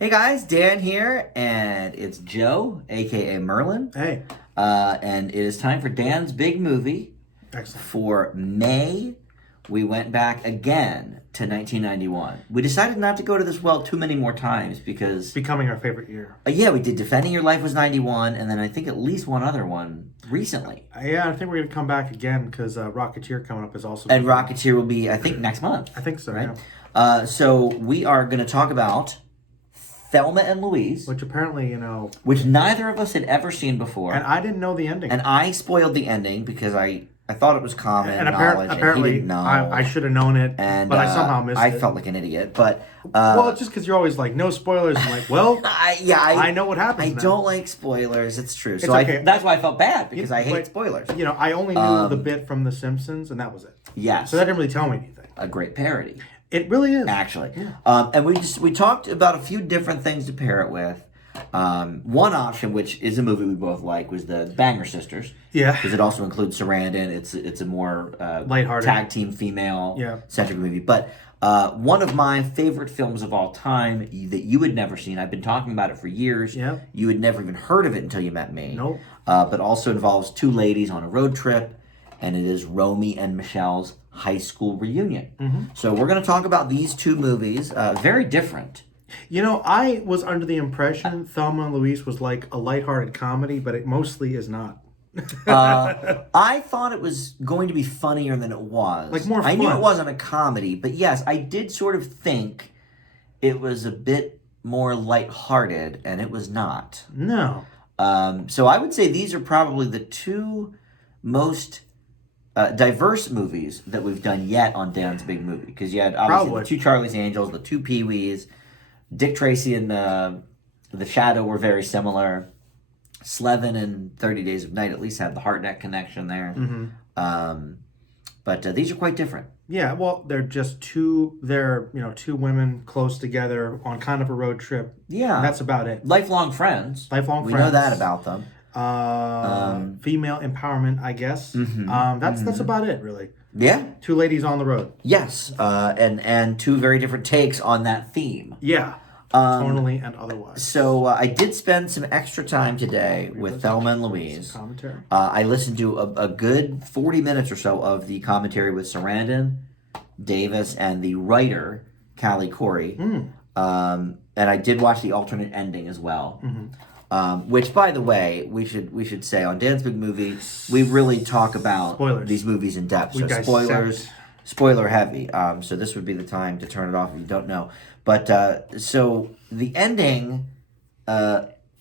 Hey guys, Dan here, and it's Joe, aka Merlin. Hey. And it is time for Dan's big movie. Excellent. For May, we went back again to 1991. We decided not to go to this well too many more times because... Becoming our favorite year. Yeah, we did Defending Your Life was 91, and then I think at least one other one recently. Yeah, I think we're going to come back again because Rocketeer coming up is also... And Rocketeer will be, I think, next month. I think so, right? Yeah. So we are going to talk about Thelma and Louise. Which apparently, Which neither of us had ever seen before. And I didn't know the ending. And I spoiled the ending because I thought it was common knowledge. Apparently, and he didn't know. I should have known it, and, but I somehow missed it. I felt like an idiot. But well, it's just because you're always like, no spoilers. I'm like, well, I know what happens. I don't like spoilers. It's true. It's so okay. That's why I felt bad, because I hate spoilers. I only knew the bit from The Simpsons, and that was it. Yes. So that didn't really tell me anything. A great parody. It really is. Actually. Yeah. And we talked about a few different things to pair it with. One option, which is a movie we both like, was the Banger Sisters. Yeah. Because it also includes Sarandon. It's a more lighthearted tag team female centric movie. But one of my favorite films of all time that you had never seen. I've been talking about it for years. Yeah. You had never even heard of it until you met me. Nope. But also involves two ladies on a road trip, and it is Romy and Michelle's high school reunion. Mm-hmm. So we're going to talk about these two movies. Very different. I was under the impression Thelma and Louise was like a lighthearted comedy, but it mostly is not. I thought it was going to be funnier than it was. Like more fun. I knew it wasn't a comedy, but yes, I did sort of think it was a bit more lighthearted, and it was not. No. So I would say these are probably the two most diverse movies that we've done yet on Dan's Big Movie. Because you had obviously the two Charlie's Angels, the two Pee-wees, Dick Tracy and the Shadow were very similar. Slevin and 30 Days of Night at least had the heart-neck connection there. Mm-hmm. But these are quite different. Yeah, well, they're just two women close together on kind of a road trip. Yeah. And that's about it. Lifelong friends. We know that about them. Female empowerment, I guess. Mm-hmm. That's about it, really. Yeah. Two ladies on the road. Yes. And two very different takes on that theme. Yeah. Tonally and otherwise. So I did spend some extra time today with Thelma and Louise. Commentary. I listened to a good 40 minutes or so of the commentary with Sarandon, Davis, and the writer, Callie Corey. And I did watch the alternate ending as well. Mm-hmm. Which, by the way, we should say on Dan's Big Movie, we really talk about these movies in depth. So spoiler heavy. So this would be the time to turn it off if you don't know. But so the ending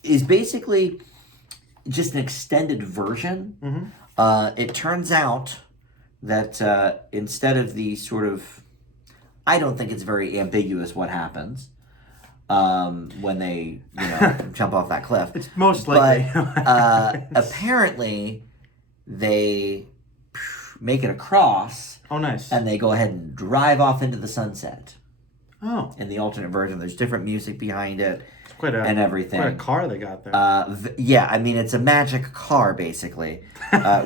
is basically just an extended version. Mm-hmm. It turns out that instead of the sort of, I don't think it's very ambiguous what happens when they jump off that cliff. It's most likely. But apparently they make it across. Oh, nice. And they go ahead and drive off into the sunset. Oh. In the alternate version, there's different music behind it and everything. Quite a car they got there. Yeah, I mean, it's a magic car, basically,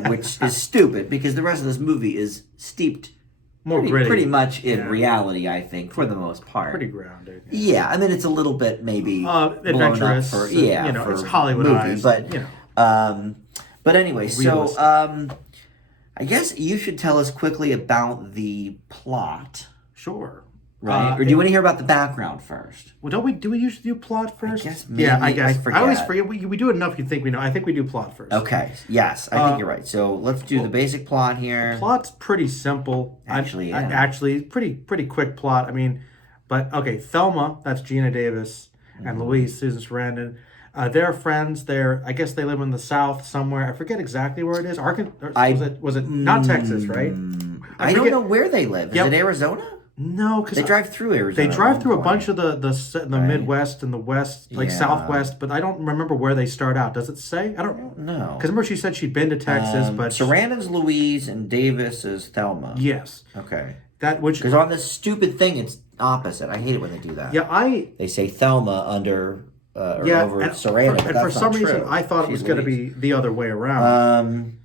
which is stupid because the rest of this movie is steeped pretty much in reality, I think, for the most part. Pretty grounded. Yeah, I mean, it's a little bit maybe adventurous. For, for it's Hollywoodized. movie, but anyway, realist. So I guess you should tell us quickly about the plot. Sure. Right? Or do you want to hear about the background first? Well, do we usually do plot first? I guess maybe. I guess. I forget. I always forget. We do it enough you think we know. I think we do plot first. Okay. Yes, I think you're right. So let's do the basic plot here. The plot's pretty simple. Actually, pretty quick plot. I mean, but okay, Thelma, that's Gina Davis, and Louise, Susan Sarandon. They're friends. I guess they live in the South somewhere. I forget exactly where it is. Was it not Texas, right? I don't know where they live. Is it Arizona? No, because they drive through Arizona. They drive through a bunch of the Midwest and the West, like Southwest, but I don't remember where they start out. Does it say? I don't know. Because remember she said she'd been to Texas, but Sarandon's Louise and Davis is Thelma. Yes. Okay. Because on this stupid thing, it's opposite. I hate it when they do that. Yeah, they say Thelma under over Sarandon. And for some reason, I thought it was going to be the other way around.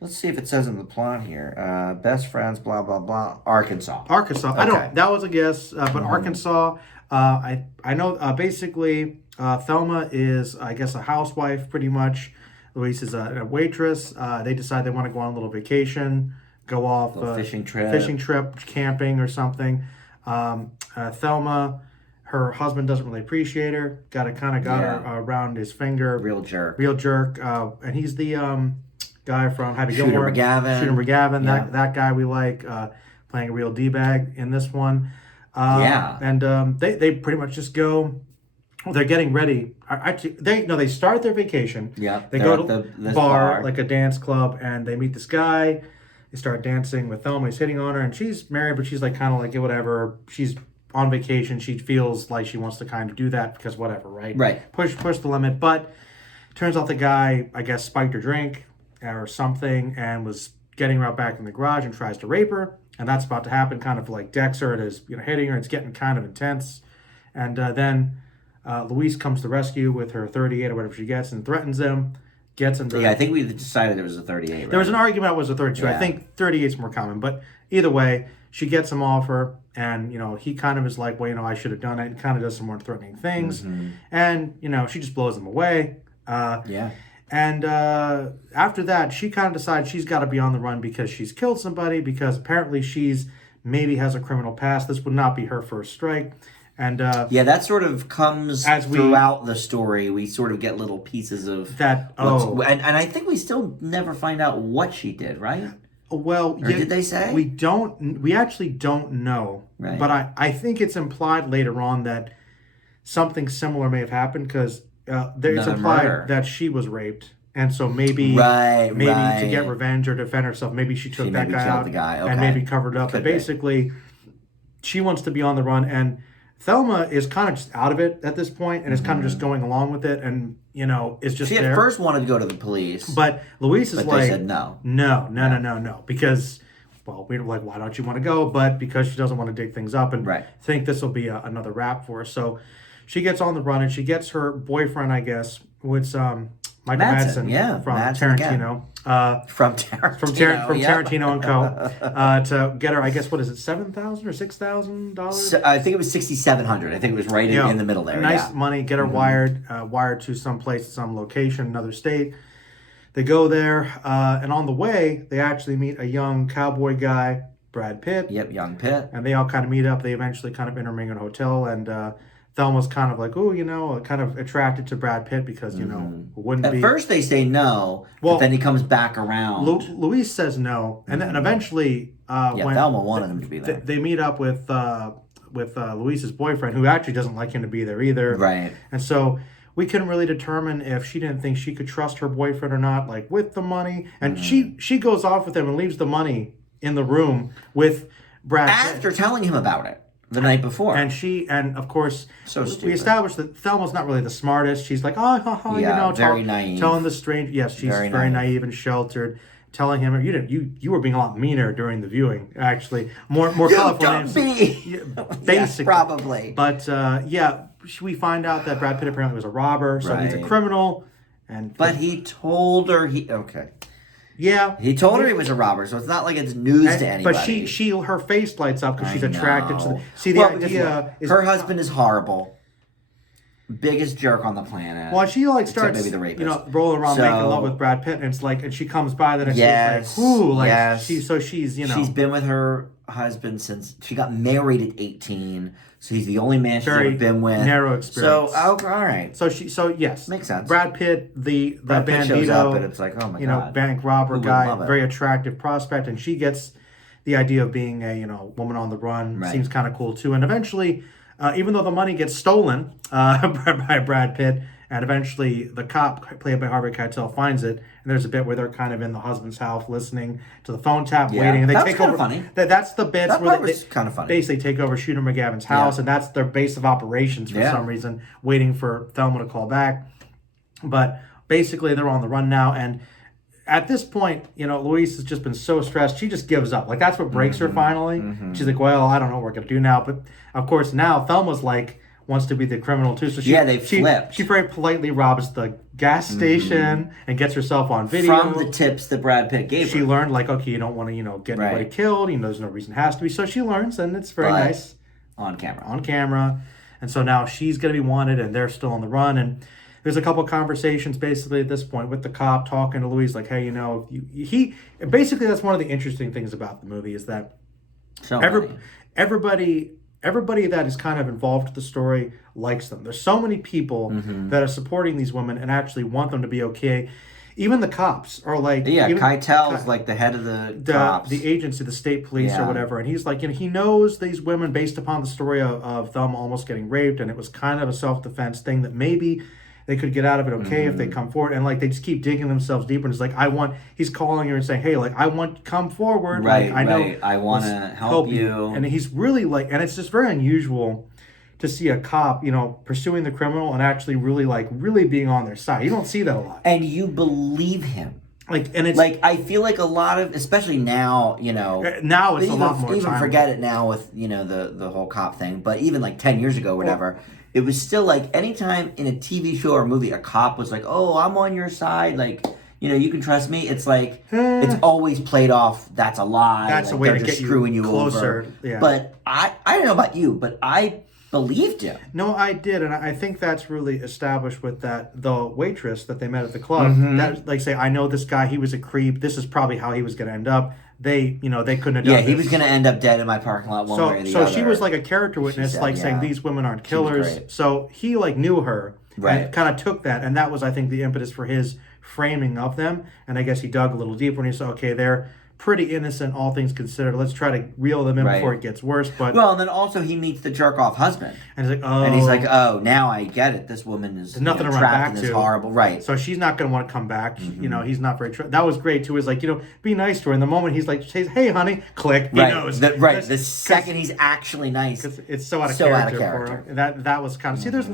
Let's see if it says in the plot here. Best friends, blah, blah, blah. Arkansas. Okay. That was a guess. But Arkansas, I know basically Thelma is, I guess, a housewife pretty much. Louise is a waitress. They decide they want to go on a little vacation, go off fishing trip, camping or something. Thelma, her husband doesn't really appreciate her. Got her around his finger. Real jerk. And he's the guy from Happy Shooter Gilmore. McGavin. Shooter McGavin. Yeah. That guy we like, playing a real d-bag in this one. And they pretty much just go. Well, they're getting ready. Actually, they start their vacation. Yeah, they go to the bar, like a dance club, and they meet this guy. They start dancing with Thelma. He's hitting on her, and she's married, but she's like kind of like whatever. She's on vacation. She feels like she wants to kind of do that because whatever, right? Right. Push the limit. But turns out the guy, I guess, spiked her drink or something, and was getting her out back in the garage and tries to rape her. And that's about to happen. Kind of like decks her. It is hitting her. It's getting kind of intense, and then. Louise comes to rescue with her 38 or whatever she gets and threatens him, gets him to... Yeah, I think we decided it was a 38, right? There was an argument it was a 32. Yeah. I think 38 is more common, but either way, she gets him off her, and, he kind of is like, well, I should have done it, and kind of does some more threatening things, and, she just blows him away. Yeah. And after that, she kind of decides she's got to be on the run because she's killed somebody, because apparently she's maybe has a criminal past. This would not be her first strike. And that sort of comes throughout the story. We sort of get little pieces of that. And I think we still never find out what she did, right? Well, or did they say? We actually don't know. Right. But I think it's implied later on that something similar may have happened because it's implied that she was raped, and so maybe to get revenge or defend herself, maybe she took that guy out and maybe covered it up. But basically, she wants to be on the run, and Thelma is kind of just out of it at this point, and is kind of just going along with it, and is just. She at first wanted to go to the police, but Louise is they said no, because, well, we were like, why don't you want to go? But because she doesn't want to dig things up, and think this will be another wrap for her, so she gets on the run, and she gets her boyfriend, I guess, which Michael Madsen, from Tarantino. From Tarantino and Co. To get her, I guess, what is it, $7,000 or $6,000? I think it was $6,700. I think it was right in the middle there. Nice money. Get her wired to some place, some location, another state. They go there, and on the way, they actually meet a young cowboy guy, Brad Pitt. Yep, young Pitt. And they all kind of meet up. They eventually kind of intermingle in a hotel, and Thelma's kind of like, kind of attracted to Brad Pitt because, wouldn't be... At first they say no, but then he comes back around. Louise says no, and then eventually... when Thelma wanted him to be there. They meet up with Louise's boyfriend, who actually doesn't like him to be there either. Right. And so we couldn't really determine if she didn't think she could trust her boyfriend or not, like with the money. And she goes off with him and leaves the money in the room with Brad Pitt. After telling him about it. The night before. And of course, we established that Thelma's not really the smartest. She's like, very naive. Telling the strange, yes, she's very naive and sheltered. Telling him, you were being a lot meaner during the viewing, actually. More colorful names. Basically. Probably. But, we find out that Brad Pitt apparently was a robber, so he's a criminal. But he told her okay. Yeah, he told her he was a robber, so it's not like it's news to anybody. But her face lights up because she's attracted to the idea is her husband is horrible, biggest jerk on the planet. Well, she starts maybe the rapist. Rolling around making love with Brad Pitt, and it's like, and she comes by that, and she's like, ooh, like she's she's been with her husband since she got married at 18. So he's the only man she's ever been with. Narrow experience. So all right. So yes, makes sense. Brad Pitt, the bandito, shows up and it's like, oh my god, bank robber guy, very attractive prospect, and she gets the idea of being a woman on the run. Right. Seems kind of cool too, and eventually, even though the money gets stolen by Brad Pitt, and eventually the cop played by Harvey Keitel finds it, and there's a bit where they're kind of in the husband's house listening to the phone tap, waiting, and they take over. Funny. That's the bits where they kind of funny. Basically take over Shooter McGavin's house, and that's their base of operations for some reason, waiting for Thelma to call back. But basically, they're on the run now, and at this point, Louise has just been so stressed, she just gives up. Like, that's what breaks her finally. She's like, well, I don't know what we're going to do now. But, of course, now Thelma's like, wants to be the criminal too. So they flipped. She very politely robs the gas station and gets herself on video. From the tips that Brad Pitt gave her. She learned, like, okay, you don't want to, get anybody killed. There's no reason it has to be. So she learns, and it's very nice. On camera. And so now she's going to be wanted, and they're still on the run. And there's a couple of conversations basically at this point with the cop talking to Louise, like, hey, he basically, that's one of the interesting things about the movie is that everybody that is kind of involved with the story likes them. There's so many people that are supporting these women and actually want them to be okay. Even the cops are like... Yeah, Keitel's like the head of the cops. The agency, the state police or whatever. And he's like, he knows these women based upon the story of Thelma almost getting raped, and it was kind of a self-defense thing that maybe they could get out of it okay if they come forward. And like, they just keep digging themselves deeper. And it's like, he's calling her and saying, hey, like, come forward. Right, like, I know I want to help you. And he's really like, and it's just very unusual to see a cop, pursuing the criminal and actually really being on their side. You don't see that a lot. And you believe him. And it's like, I feel like a lot of, especially now, now it's a lot more even forget it now with, the whole cop thing, but even like 10 years ago, whatever, it was still like anytime in a TV show or movie, a cop was like, oh, I'm on your side. Like, you can trust me. It's like, it's always played off. That's a lie. That's like, a way they're to just get screwing you closer. over. Yeah. But I don't know about you, but I believed him. No, I did, and I think that's really established with the waitress that they met at the club. That, like, say, I know this guy, he was a creep. This is probably how he was going to end up. They couldn't have done this. Yeah, he was going to end up dead in my parking lot one way or the other. So she was like a character witness, saying these women aren't killers. So he knew her, and kind of took that, and that was, I think, the impetus for his framing of them. And I guess he dug a little deeper, and he said, okay, they're pretty innocent, all things considered. Let's try to reel them in before it gets worse. But and then also he meets the jerk off husband, and he's like, oh, and he's like, oh, now I get it. This woman is nothing to run trapped back in this to. Horrible, right? So she's not going to want to come back. He's not very. That was great too. Is like, be nice to her. And the moment he's like, says, hey, honey, click. He knows. The second he's actually nice, it's so out of character for her. That was kind of there's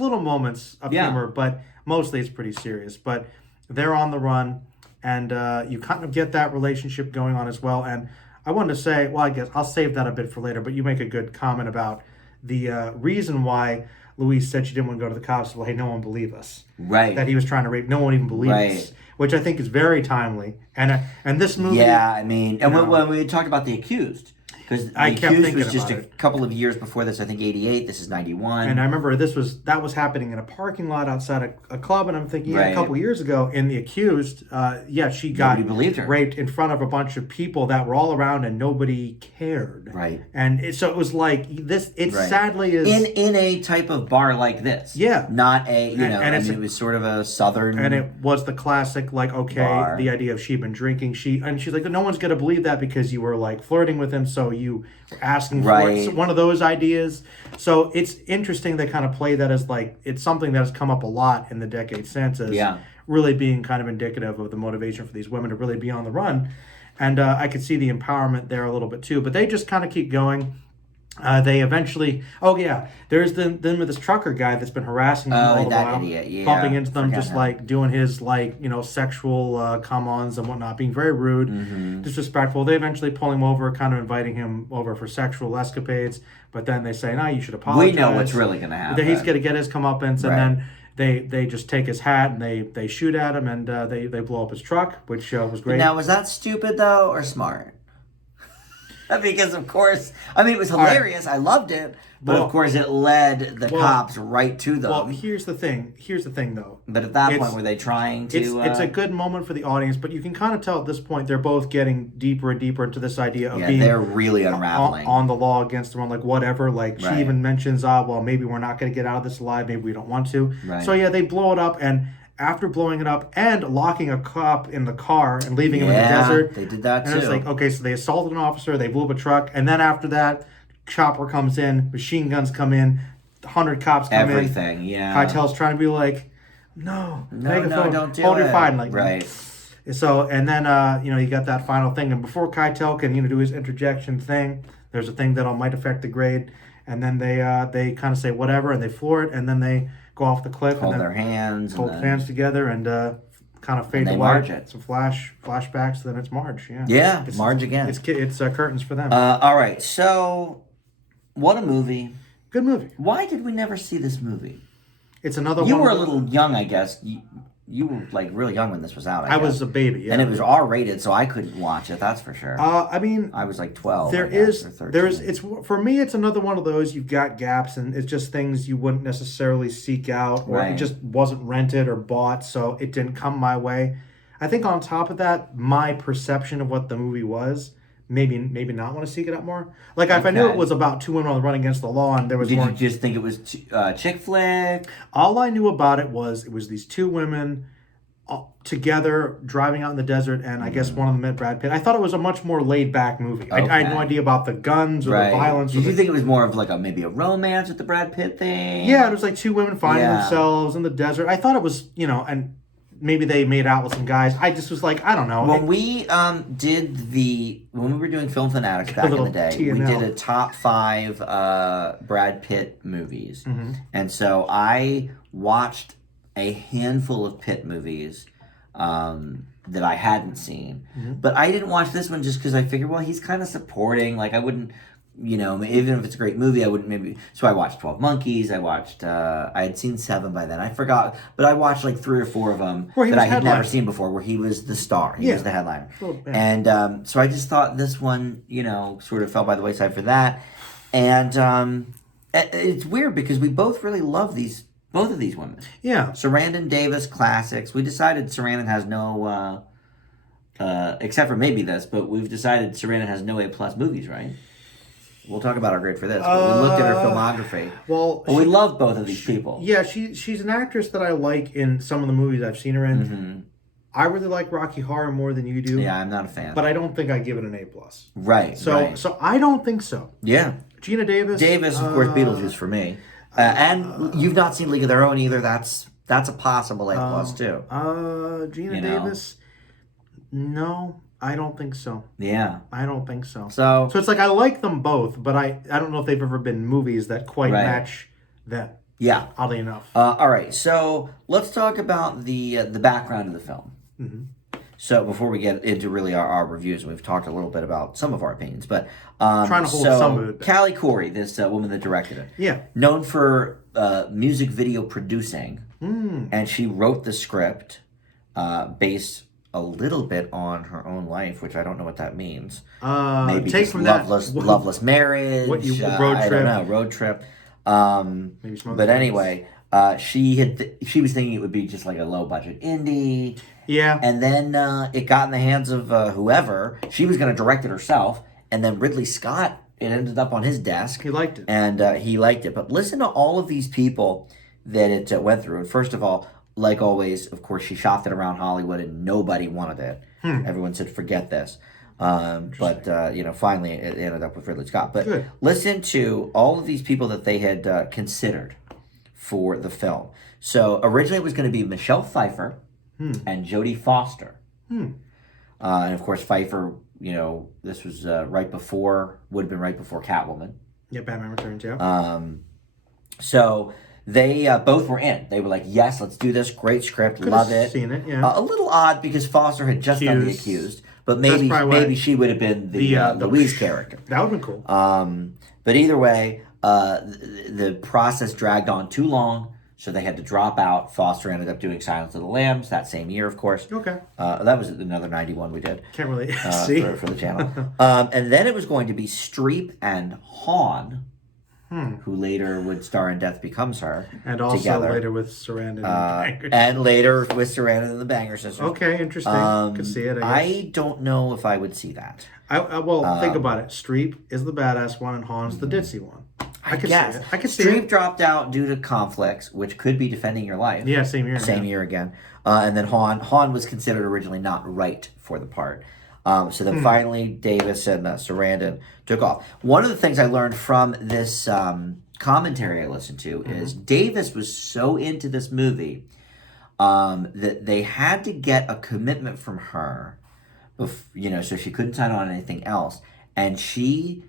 little moments of humor, but mostly it's pretty serious. But they're on the run. And you kind of get that relationship going on as well. And I wanted to say, well, I guess I'll save that a bit for later, but you make a good comment about the reason why Louise said she didn't want to go to the cops. Well, hey, no one believed us. Right. That he was trying to rape. No one even believed us. Which I think is very timely. And this movie... Yeah, I mean... And when we talked about The Accused... Because The Accused was just a couple of years before this. I think 88. This is 91. And I remember that was happening in a parking lot outside a club. And I'm thinking, a couple years ago in The Accused, she got raped in front of a bunch of people that were all around and nobody cared. Right. And so it was like this. It sadly is in a type of bar like this. Yeah. Not a it was sort of a southern. And it was the classic bar. The idea of she'd been drinking. She's like, no one's gonna believe that because you were like flirting with him. So you were asking for it. So one of those ideas. So it's interesting they kind of play that as like it's something that has come up a lot in the decade since as really being kind of indicative of the motivation for these women to really be on the run. And I could see the empowerment there a little bit too. But they just kind of keep going. They eventually... Oh, yeah. There's then with this trucker guy that's been harassing them all the while. Idiot, yeah. Bumping into them, just like doing his sexual come-ons and whatnot, being very rude, disrespectful. They eventually pull him over, kind of inviting him over for sexual escapades. But then they say, no, you should apologize. We know what's really going to happen. He's going to get his comeuppance, and then they just take his hat and they shoot at him, and they blow up his truck, which was great. Now, was that stupid, though, or smart? Because, of course, I mean, it was hilarious. I loved it. But, of course, it led the cops right to them. Well, here's the thing, though. But at that point, were they trying to... It's a good moment for the audience, but you can kind of tell at this point they're both getting deeper and deeper into this idea of being... they're really unraveling. On the law against them, like whatever. Like, she even mentions, well, maybe we're not going to get out of this alive. Maybe we don't want to. Right. So, they blow it up, and... After blowing it up and locking a cop in the car and leaving him in the desert. They did that too. And it's like, okay, so they assaulted an officer, they blew up a truck, and then after that, chopper comes in, machine guns come in, 100 cops come in. Everything, yeah. Keitel's trying to be like, no, don't do hold it. your fire. Like, right. So, and then, you got that final thing. And before Keitel can, do his interjection thing, there's a thing that might affect the grade. And then they kind of say whatever, and they floor it, and then they go off the cliff. Hold and their hands. Hold hands together and kind of fade to white. Some flashbacks, then it's Marge. Yeah. Yeah, it's Marge again. It's curtains for them. All right, so what a movie. Good movie. Why did we never see this movie? It's another one. You were a little young, I guess. you were like really young when this was out. I was a baby, yeah. And it was R-rated, so I couldn't watch it. That's for sure. I mean, I was like 12. It's for me. It's another one of those. You've got gaps, and it's just things you wouldn't necessarily seek out, or it just wasn't rented or bought, so it didn't come my way. I think on top of that, my perception of what the movie was. Maybe not want to seek it out more. Like if I knew it was about two women on the run against the law, and there was more. Did you just think it was chick flick? All I knew about it was these two women together driving out in the desert, and I guess one of them met Brad Pitt. I thought it was a much more laid back movie. I had no idea about the guns or the violence. Did you think it was more of like maybe a romance with the Brad Pitt thing? Yeah, it was like two women finding themselves in the desert. I thought it was and. Maybe they made out with some guys. I just was like, I don't know. When we when we were doing Film Fanatics back in the day, we did a top 5 Brad Pitt movies. Mm-hmm. And so I watched a handful of Pitt movies that I hadn't seen. Mm-hmm. But I didn't watch this one just because I figured, well, he's kind of supporting. Like I wouldn't, even if it's a great movie, I wouldn't maybe. So I watched 12 Monkeys. I watched. I had seen 7 by then. I forgot, but I watched like 3 or 4 of them that I had never seen before, where he was the star. He was the headliner, and so I just thought this one, sort of fell by the wayside for that. And it's weird because we both really love both of these women. Yeah, Sarandon Davis classics. We decided Sarandon has no, except for maybe this, but we've decided Sarandon has no A+ movies, right? We'll talk about our grade for this. But we looked at her filmography. Well, we love both of these people. Yeah, she's an actress that I like in some of the movies I've seen her in. Mm-hmm. I really like Rocky Horror more than you do. Yeah, I'm not a fan. But I don't think I give it an A+. Right. So I don't think so. Yeah. Gina Davis. Davis, of course, Beetlejuice for me. And you've not seen League of Their Own either. That's a possible A+ too. Gina Davis. No. I don't think so. Yeah. I don't think so. So it's like I like them both, but I don't know if they've ever been movies that quite match them. Yeah. Oddly enough. All right. So let's talk about the background of the film. Mm-hmm. So before we get into really our reviews, we've talked a little bit about some of our opinions, but trying to hold some of it back. Callie Corey, this woman that directed it. Yeah. Known for music video producing. And she wrote the script based a little bit on her own life, which I don't know what that means. Maybe take just from loveless marriage. Road trip. I don't know, road trip. But anyway, she was thinking it would be just like a low budget indie. Yeah. And then it got in the hands of whoever. She was going to direct it herself, and then Ridley Scott. It ended up on his desk. He liked it, and he liked it. But listen to all of these people that it went through. And first of all, like always, of course, she shopped it around Hollywood and nobody wanted it. Everyone said, forget this. But finally it ended up with Ridley Scott. But listen to all of these people that they had considered for the film. So originally it was going to be Michelle Pfeiffer and Jodie Foster. And of course, Pfeiffer, this was would have been right before Catwoman. Yeah, Batman Returns, yeah. So they both were in. They were like, yes, let's do this. Great script. Love it. Seen it, yeah. A little odd because Foster had just done The Accused. But maybe she would have been the Louise character. That would have been cool. But either way, the process dragged on too long, so they had to drop out. Foster ended up doing Silence of the Lambs that same year, of course. Okay. That was another 91 we did. Can't really see. For the channel. And then it was going to be Streep and Hawn, who later would star in Death Becomes Her. And also together. later with Sarandon and the Banger And later with Sarandon and the Banger Sisters. Okay, interesting. Could see it, I don't know if I would see that. Think about it. Streep is the badass one and Hawn's the ditzy one. I could see it. I could see Streep it. dropped out due to conflicts, which could be Defending Your Life. Yeah, same year. Same year again. And then Hawn was considered originally not right for the part. So then finally, Davis and Sarandon took off. One of the things I learned from this commentary I listened to is Davis was so into this movie that they had to get a commitment from her, so she couldn't sign on anything else. And she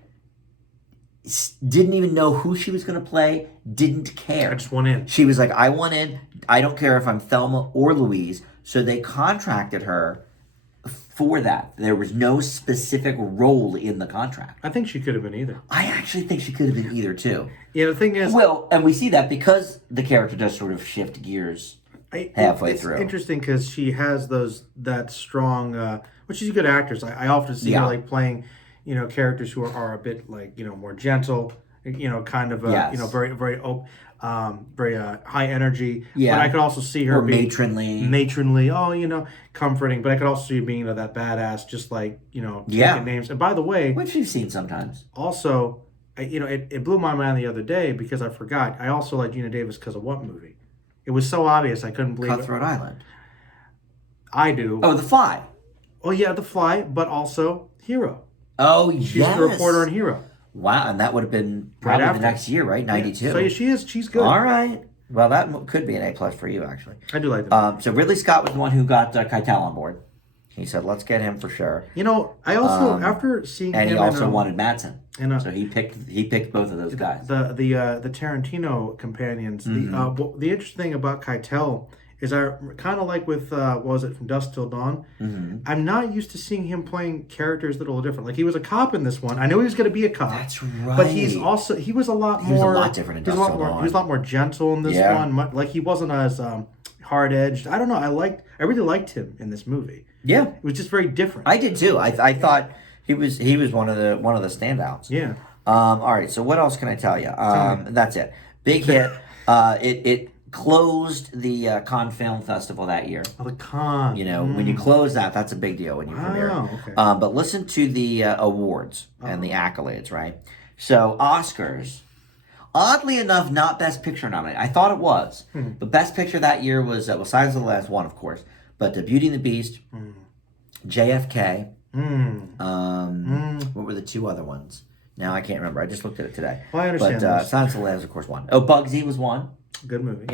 didn't even know who she was going to play, didn't care. I just want in. She was like, I want in. I don't care if I'm Thelma or Louise. So they contracted her for that. There was no specific role in the contract. I think she could have been either. I actually think she could have been either too. Yeah, the thing is... Well, and we see that because the character does sort of shift gears halfway through. It's interesting because she has that strong, which she's a good actress. I often see her like playing, characters who are a bit like more gentle, kind of very very very high energy. Yeah. But I could also see her being matronly. Comforting. But I could also see her being that badass, just like taking names. And by the way, which you've seen sometimes. Also, it blew my mind the other day because I forgot. I also like Gina Davis because of what movie? It was so obvious I couldn't believe Cutthroat Island. I do. Oh, The Fly. Oh yeah, The Fly, but also Hero. Oh yes. She's the reporter in Hero. Wow, and that would have been probably the next year, right? 92. Yeah. So she's good. All right. Well, that could be an A+ for you, actually. I do like that. So Ridley Scott was the one who got Keitel on board. He said, "Let's get him for sure." I also after seeing and him, he also wanted Madsen. So he picked both of those guys. The Tarantino companions. Mm-hmm. The interesting thing about Keitel is I kind of like with what was it, From Dusk Till Dawn. Mm-hmm. I'm not used to seeing him playing characters that are a little different. Like he was a cop in this one. I know he was going to be a cop. That's right. But he was a lot more. He was a lot different in Dusk Till Dawn. He was a lot more gentle in this one. Like he wasn't as hard edged. I don't know. I really liked him in this movie. Yeah, it was just very different. I did too. I thought he was one of the standouts. Yeah. All right. So what else can I tell you? That's it. Big hit. It closed the Cannes Film Festival that year. Oh, the Cannes. When you close that's a big deal when you premiere. Okay. But listen to the awards and the accolades, right? So Oscars. Oddly enough, not Best Picture nominated. I thought it was. But Best Picture that year was Silence of the Lambs one, of course. But Beauty and the Beast, JFK. What were the two other ones? Now I can't remember. I just looked at it today. Well, I understand. But Silence of the Lambs, of course, won. Oh, Bugsy was one. Good movie.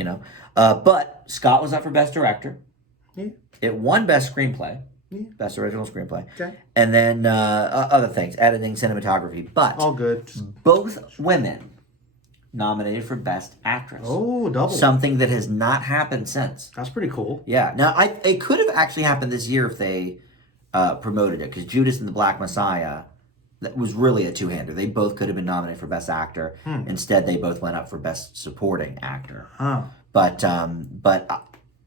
But Scott was up for Best Director. Yeah. It won Best Screenplay. Yeah. Best Original Screenplay. Okay. And then other things, editing, cinematography. But all good. Both women nominated for Best Actress. Oh, double. Something that has not happened since. That's pretty cool. Yeah. Now, it could have actually happened this year if they promoted it, because Judas and the Black Messiah, that was really a two-hander. They both could have been nominated for Best Actor. Instead, they both went up for Best Supporting Actor. But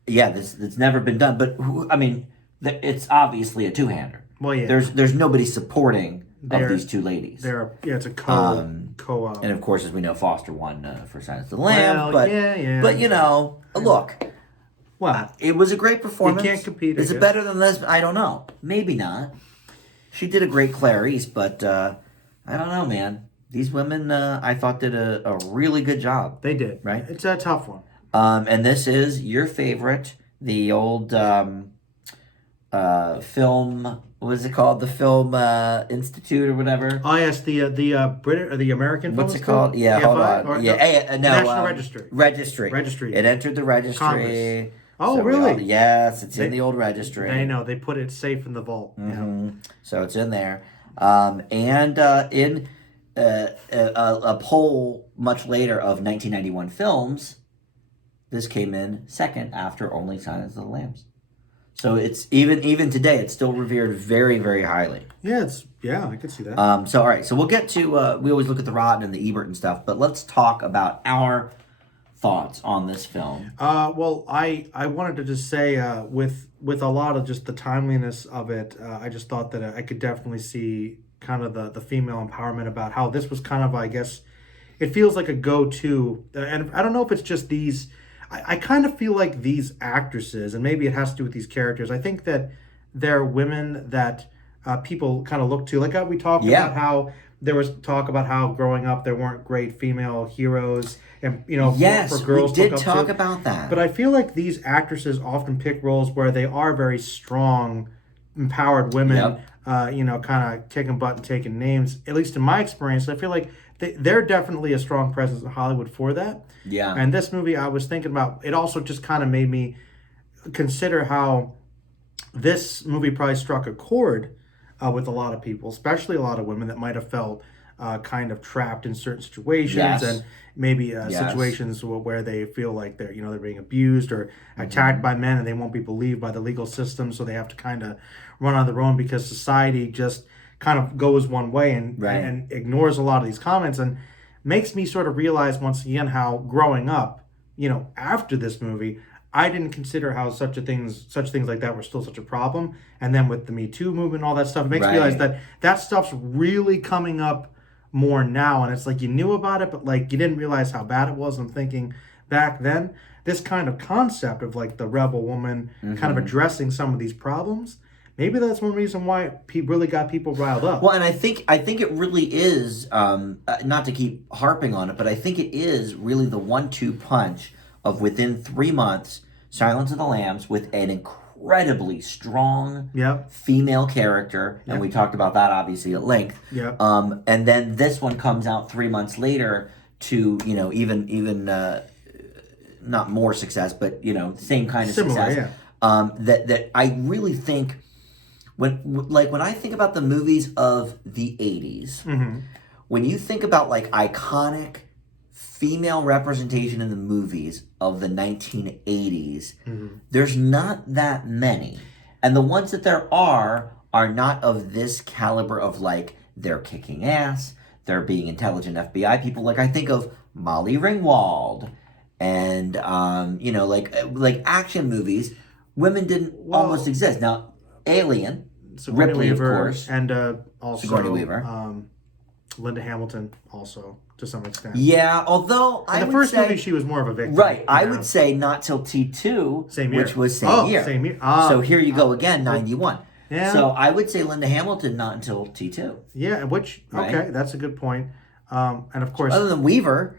yeah, it's never been done. But it's obviously a two-hander. Well, yeah. There's nobody supporting of these two ladies. It's a co. And of course, as we know, Foster won for Silence of the Lambs. Well, but look, it was a great performance. You can't compete. Is it better than this? I don't know. Maybe not. She did a great Clarice, but I don't know, man. These women, I thought, did a really good job. They did. Right? It's a tough one. And this is your favorite, the old film. What is it called? The Film Institute or whatever. Oh yes, the British or the American. What's it called? Yeah, hold on. National Registry. Registry. It entered the registry. Congress. Oh, so really? Yes, it's in the old registry. I know. They put it safe in the vault. Mm-hmm. So it's in there. And in a poll much later of 1991 films, this came in second after only Silence of the Lambs. So it's even today, it's still revered very, very highly. Yeah, I could see that. So all right, so we'll get to we always look at the Rotten and the Ebert and stuff, but let's talk about our thoughts on this film. Well, I wanted to just say with a lot of just the timeliness of it, I just thought that I could definitely see kind of the female empowerment about how this was kind of, I guess, it feels like a go-to, and I don't know if it's just these. I kind of feel like these actresses, and maybe it has to do with these characters, I think that they're women that people kind of look to. Like we talked about how there was talk about how growing up there weren't great female heroes, and for girls we did talk about that. But I feel like these actresses often pick roles where they are very strong, empowered women, kind of kicking butt and taking names. At least in my experience, I feel like they're definitely a strong presence in Hollywood for that. Yeah. And this movie, I was thinking about, it also just kind of made me consider how this movie probably struck a chord with a lot of people, especially a lot of women that might have felt kind of trapped in certain situations, and maybe situations where they feel like they're being abused or attacked by men, and they won't be believed by the legal system, so they have to kind of run on their own because society just kind of goes one way and ignores a lot of these comments, and makes me sort of realize once again how growing up, after this movie, I didn't consider how such things like that were still such a problem. And then with the Me Too movement and all that stuff, it makes me realize that stuff's really coming up more now. And it's like you knew about it, but like you didn't realize how bad it was. I'm thinking back then, this kind of concept of like the rebel woman kind of addressing some of these problems, maybe that's one reason why it really got people riled up. Well, and I think it really is, not to keep harping on it, but I think it is really the 1-2 punch of within 3 months, Silence of the Lambs with an incredibly strong female character, and we talked about that obviously at length. And then this one comes out 3 months later to, you know, even not more success, but, you know, same kind of success. That I really think when I think about the movies of the 80s, when you think about like iconic female representation in the movies of the 1980s, there's not that many. And the ones that there are not of this caliber of like, they're kicking ass, they're being intelligent FBI people. Like I think of Molly Ringwald and, you know, like action movies, women didn't almost exist. Now, Alien, Sigourney Ripley, Weaver, of course. and also Sigourney Weaver. Linda Hamilton also, to some extent. Yeah, although in the first movie, she was more of a victim. Right, I would say not till T2, same year. Which was same year. Same year. So here you go again, 91. Yeah. So I would say Linda Hamilton not until T2. Yeah, okay, that's a good point. And of course, other than Weaver,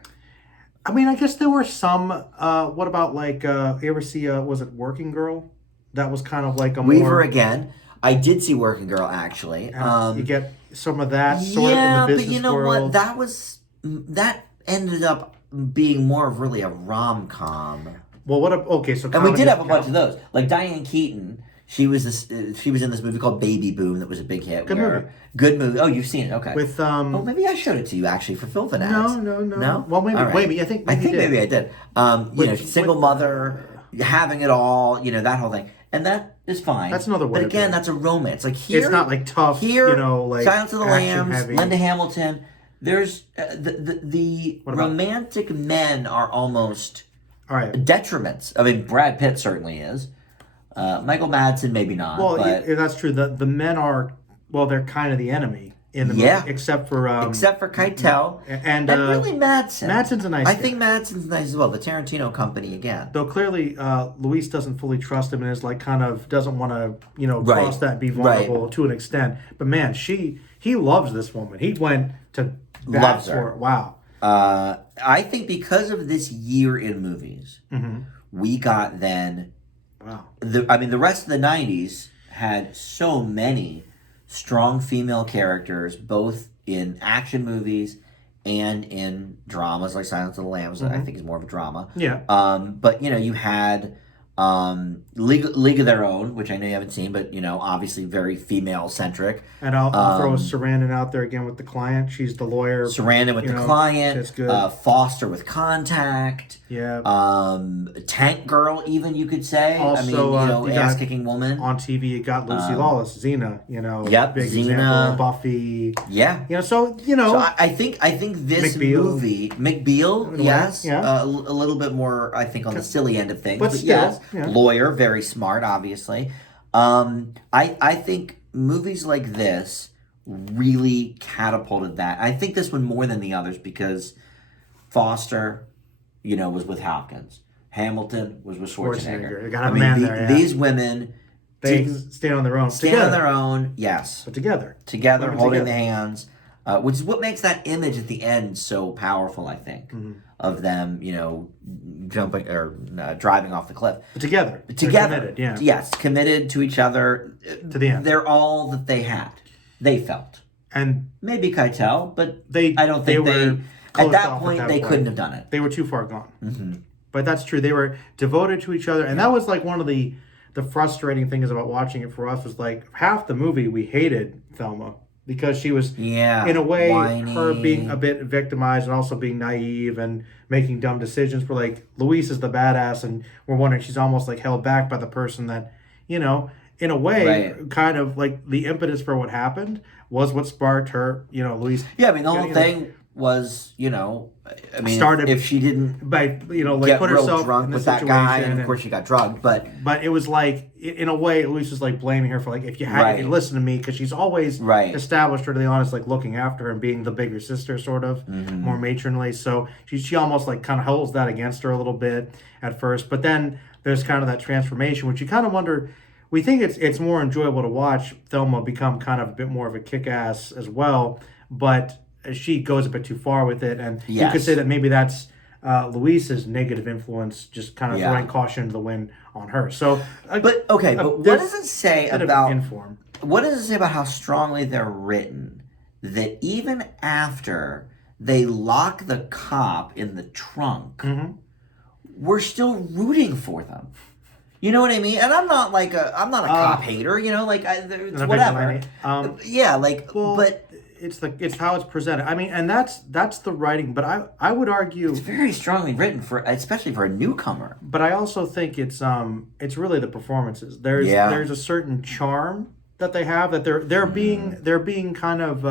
I mean, I guess there were some. What about like you ever see? Was it Working Girl? That was kind of like a Weaver more, again. I did see Working Girl actually. You get some of that sort of in the business but you know world. what? That ended up being more of really a rom-com. Well, okay, so and we did have a bunch of those. Like Diane Keaton, she was in this movie called Baby Boom that was a big hit. Good movie. Oh, you've seen it? Okay. With maybe I showed it to you actually for Phil Fanatics. No. Well, maybe right. Wait, I think maybe I did. You know, single mother, having it all. You know, that whole thing, and that is fine. That's another way. But again, that's a romance. Like here, it's not like tough. Here, you know, like Silence of the Lambs, heavy. Linda Hamilton. There's the romantic men are almost detriments. I mean, Brad Pitt certainly is. Michael Madsen, maybe not. Well, but that's true. The men are, they're kind of the enemy in the movie, except for Keitel and really Madsen. Madsen's a nice guy. I think Madsen's nice as well. The Tarantino company again. Though clearly, Louise doesn't fully trust him and is like kind of doesn't want to cross that and be vulnerable to an extent. But man, he loves this woman. He went to loves her. For it. Wow. I think because of this year in movies, we got then. Wow. The rest of the 90s had so many strong female characters, both in action movies and in dramas like Silence of the Lambs, that I think is more of a drama. Yeah. But, you know, you had League of Their Own, which I know you haven't seen, but, you know, obviously very female-centric. And I'll throw Sarandon out there again with The Client. She's the lawyer. Sarandon with The Client. That's good. Foster with Contact. Yeah. Tank Girl, even, you could say. Also, ass-kicking woman. On TV, you got Lucy Lawless, Xena, Yep, big Xena. example. Buffy. Yeah. So I think this movie, McBeal, yes. Yeah. A little bit more, I think, on the silly end of things. But still, yes. Yeah. Lawyer, very smart, obviously. I think movies like this really catapulted that. I think this one more than the others because Foster, was with Hopkins. Hamilton was with Schwarzenegger. You got a man there. Yeah. These women, they stand on their own. Stand on their own, yes. But together, holding the hands. Which is what makes that image at the end so powerful, I think, of them, jumping or driving off the cliff. But together. Committed, yeah. Yes, committed to each other. To the end. They're all that they had. They felt. And maybe Keitel, but I don't think they were at that point, they couldn't have done it. They were too far gone. Mm-hmm. But that's true. They were devoted to each other. And that was like one of the frustrating things about watching it for us was like half the movie we hated Thelma. Because she was, in a way, whiny. Her being a bit victimized and also being naive and making dumb decisions. We're like, Louise is the badass, and we're wondering she's almost like held back by the person that, in a way, kind of like the impetus for what happened was what sparked her, Louise. Yeah, I mean, the whole thing was, you know, I mean, started if she didn't by like get put real herself drunk in the with that situation, guy, and of course she got drugged, but it was like in a way, Louise was like blaming her for like if you listen to me, because she's always established her, to be honest, like looking after her and being the bigger sister, sort of more matronly. So she almost like kind of holds that against her a little bit at first, but then there's kind of that transformation, which you kind of wonder. We think it's more enjoyable to watch Thelma become kind of a bit more of a kick-ass as well, but she goes a bit too far with it, and you could say that maybe that's Louise's negative influence, just kind of throwing caution to the wind on her. So, but what does it say about what does it say about how strongly they're written? That even after they lock the cop in the trunk, we're still rooting for them. You know what I mean? And I'm not a cop hater. You know, like it's whatever. But it's how it's presented. I mean, and that's the writing. But I would argue it's very strongly written especially for a newcomer. But I also think it's really the performances. There's a certain charm that they have, that they're being kind of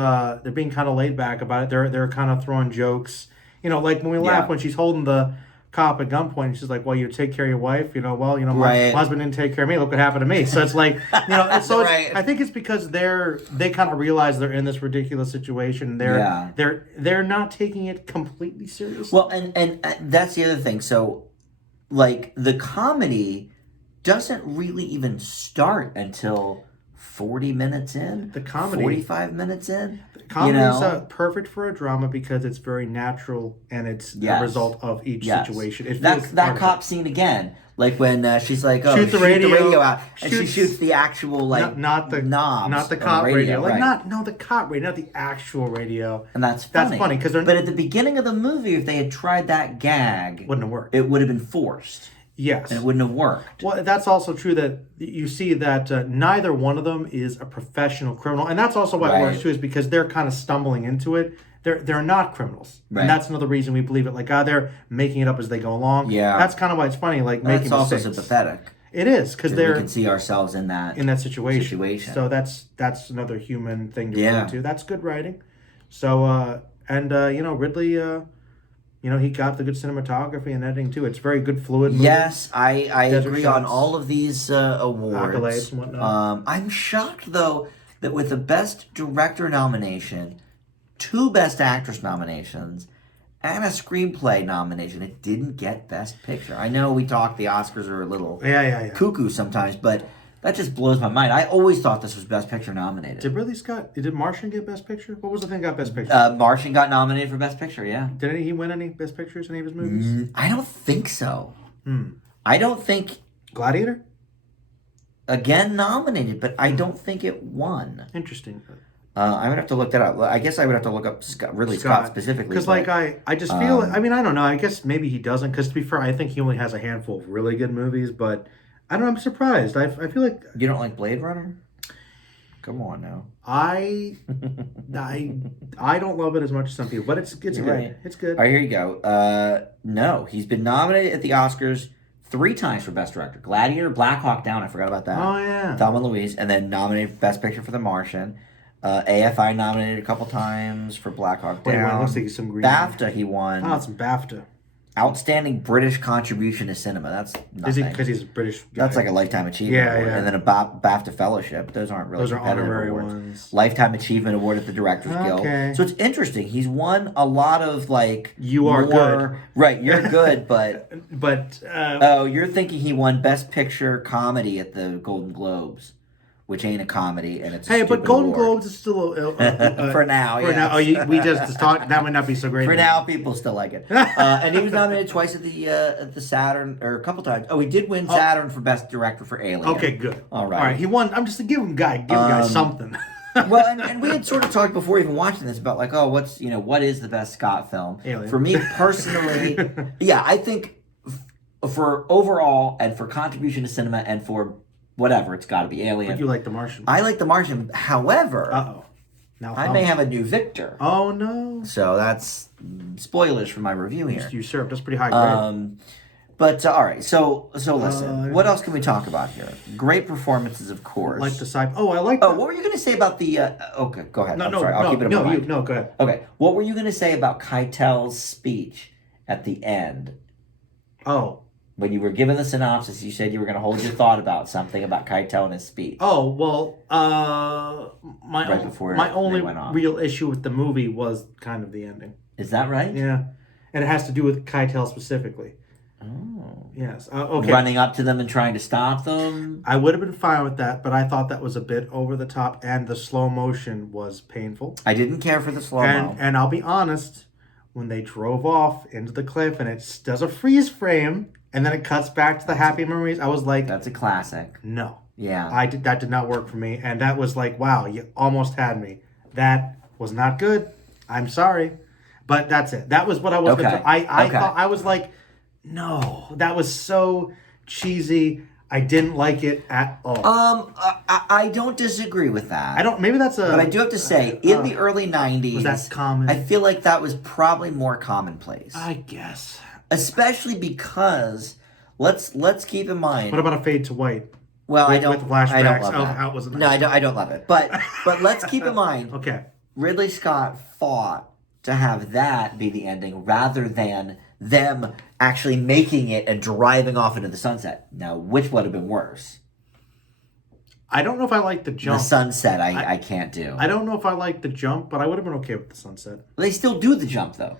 laid back about it. They're kind of throwing jokes. You know, like when we laugh when she's holding the cop at gunpoint, and she's like, well, you take care of your wife, my husband didn't take care of me, look what happened to me. So it's like, I think it's because they kind of realize they're in this ridiculous situation. They're not taking it completely seriously. Well, and that's the other thing. So like the comedy doesn't really even start until 40 minutes in. The comedy 45 minutes in. Comedy is perfect for a drama because it's very natural, and it's the result of each situation. That cop scene again, like when she's like, "Oh, shoot the radio out," and she shoots the actual not the knobs, not the cop radio, right. the cop radio, not the actual radio. And that's funny because but at the beginning of the movie, if they had tried that gag, wouldn't have worked. It would have been forced. Yes. And it wouldn't have worked. Well, that's also true that you see that neither one of them is a professional criminal. And that's also why it works too, is because they're kind of stumbling into it. They're not criminals. Right. And that's another reason we believe it. Like, they're making it up as they go along. Yeah. That's kind of why it's funny, like making mistakes. It's also sympathetic. It is, because we can see ourselves in that situation. So that's another human thing to relate to. That's good writing. So, Ridley... he got the good cinematography and editing too. It's very good, fluid movie. Yes, I agree on all of these awards. Accolades and whatnot. I'm shocked, though, that with the Best Director nomination, 2 Best Actress nominations, and a Screenplay nomination, it didn't get Best Picture. I know the Oscars are a little cuckoo sometimes, but that just blows my mind. I always thought this was Best Picture nominated. Did Martian get Best Picture? What was the thing that got Best Picture? Martian got nominated for Best Picture, yeah. Did he win any Best Pictures in any of his movies? I don't think so. I don't think... Gladiator? Again nominated, but I don't think it won. Interesting. I would have to look that up. I guess I would have to look up Scott specifically. Because I just feel... I mean, I don't know. I guess maybe he doesn't, because to be fair, I think he only has a handful of really good movies, but... I don't know, I'm surprised. I feel like... You don't like Blade Runner? Come on now. I don't love it as much as some people, but it's good. Right. It's good. All right, here you go. No, he's been nominated at the Oscars 3 times for Best Director. Gladiator, Black Hawk Down, I forgot about that. Oh, yeah. Thelma and Louise, and then nominated for Best Picture for The Martian. AFI nominated a couple times for Black Hawk Down. Looks like some green. BAFTA he won. Oh, it's some BAFTA. Outstanding British Contribution to Cinema. That's nothing. Is he because he's a British guy? That's like a Lifetime Achievement Award. And then a BAFTA Fellowship. Those aren't really honorary awards. Ones. Lifetime Achievement Award at the Directors Guild. So it's interesting. He's won a lot of You are good. Right, you're good, but... you're thinking he won Best Picture Comedy at the Golden Globes. Which ain't a comedy, and it's a but Golden award. Globes is still for now. For now, we just talked. That might not be so great. For now, people still like it. And he was nominated twice at the Saturn, or a couple times. Oh, he did win Saturn for Best Director for Alien. Okay, good. All right, he won. I'm just to give him guy something. Well, and we had sort of talked before even watching this about what is the best Scott film? Alien. For me personally, I think for overall and for contribution to cinema and for whatever, it's got to be Alien. But you like The Martian. I like The Martian. However, now I may have a new victor. Oh, no. So that's spoilers for my review here. You usurped. That's pretty high grade. But all right, so listen. What else can we talk about here? Great performances, of course. Like the side. Oh, I like. Oh, what were you going to say about the? Okay, go ahead. I'm sorry. I'll keep it in my mind. No, go ahead. Okay, what were you going to say about Keitel's speech at the end? Oh. When you were given the synopsis, you said you were going to hold your thought about something about Keitel and his speech. Oh, well, my only real issue with the movie was kind of the ending. Is that right? Yeah. And it has to do with Keitel specifically. Oh. Yes. Okay. Running up to them and trying to stop them? I would have been fine with that, but I thought that was a bit over the top, and the slow motion was painful. I didn't care for the slow-mo. And I'll be honest, when they drove off into the cliff and it does a freeze frame... And then it cuts back to the happy memories. I was like... That's a classic. No. Yeah. That did not work for me. And that was like, wow, you almost had me. That was not good. I'm sorry. But that's it. That was what I was... Okay. I thought... I was like, no. That was so cheesy. I didn't like it at all. I don't disagree with that. Maybe that's a... But I do have to say, in the early 90s... Was that common? I feel like that was probably more commonplace. I guess... Especially because let's keep in mind. What about a fade to white? Well, with flashbacks. I don't love that. How it was no, I don't love it. But let's keep in mind. Okay. Ridley Scott fought to have that be the ending rather than them actually making it and driving off into the sunset. Now, which would have been worse? I don't know if I like the jump. The sunset, I can't do. I don't know if I like the jump, but I would have been okay with the sunset. They still do the jump though.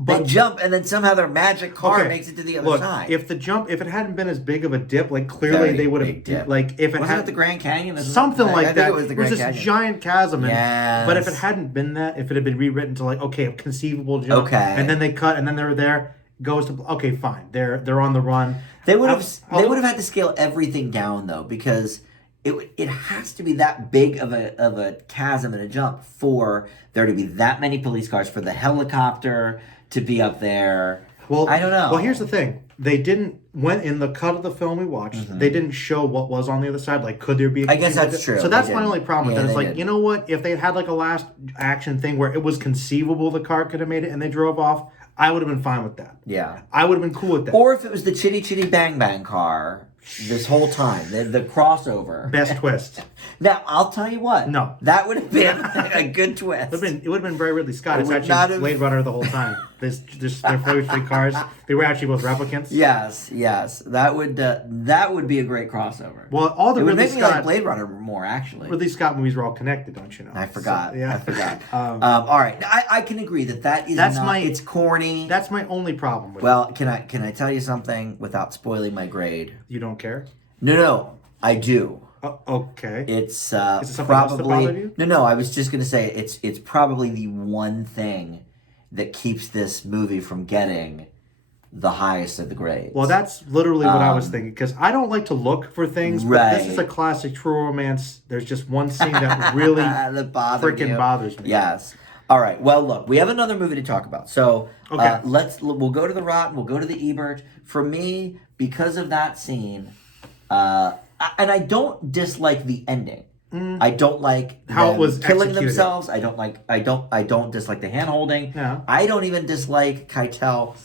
They jump, and then somehow their magic car makes it to the other side. If it hadn't been as big of a dip, like clearly they would have, like if it wasn't it the Grand Canyon, something like that. It was the Grand Canyon. This giant chasm. Yes. But if it hadn't been that, if it had been rewritten to like a conceivable jump, and then they cut, and then they're there, goes to fine, they're on the run. They would have had to scale everything down though, because it has to be that big of a chasm and a jump for there to be that many police cars, for the helicopter to be up there. Well, I don't know. Well, here's the thing. They didn't, when in the cut of the film we watched, they didn't show what was on the other side. Like, could there be... I guess that's true. So that's my only problem with that. It's like, you know what? If they had like a last action thing where it was conceivable the car could have made it and they drove off, I would have been fine with that. Yeah. I would have been cool with that. Or if it was the Chitty Chitty Bang Bang car this whole time, the crossover. Best twist. Now, I'll tell you what. No. That would have been a good twist. It would have been very Ridley Scott. It's actually Blade Runner the whole time. Their three cars, they were actually both replicants. Yes. That would be a great crossover. Well, all the Ridley Scott... like Blade Runner more, actually. Ridley Scott movies were all connected, don't you know? I forgot. So, yeah. I forgot. All right. I can agree that is it's corny. That's my only problem with it. Well, can I tell you something without spoiling my grade? You don't care? No, I do. Okay. It's is it something probably else that bothered you? No. I was just gonna say it's probably the one thing that keeps this movie from getting the highest of the grades. Well, that's literally what I was thinking, because I don't like to look for things, but this is a classic true romance. There's just one scene that really freaking bothers me. Yes. All right. Well, look, we have another movie to talk about. So we'll go to the Rotten, we'll go to the Ebert. For me, because of that scene, and I don't dislike the ending. I don't like how it was killing executed. themselves. I don't dislike the hand holding. Yeah. I don't even dislike Keitel.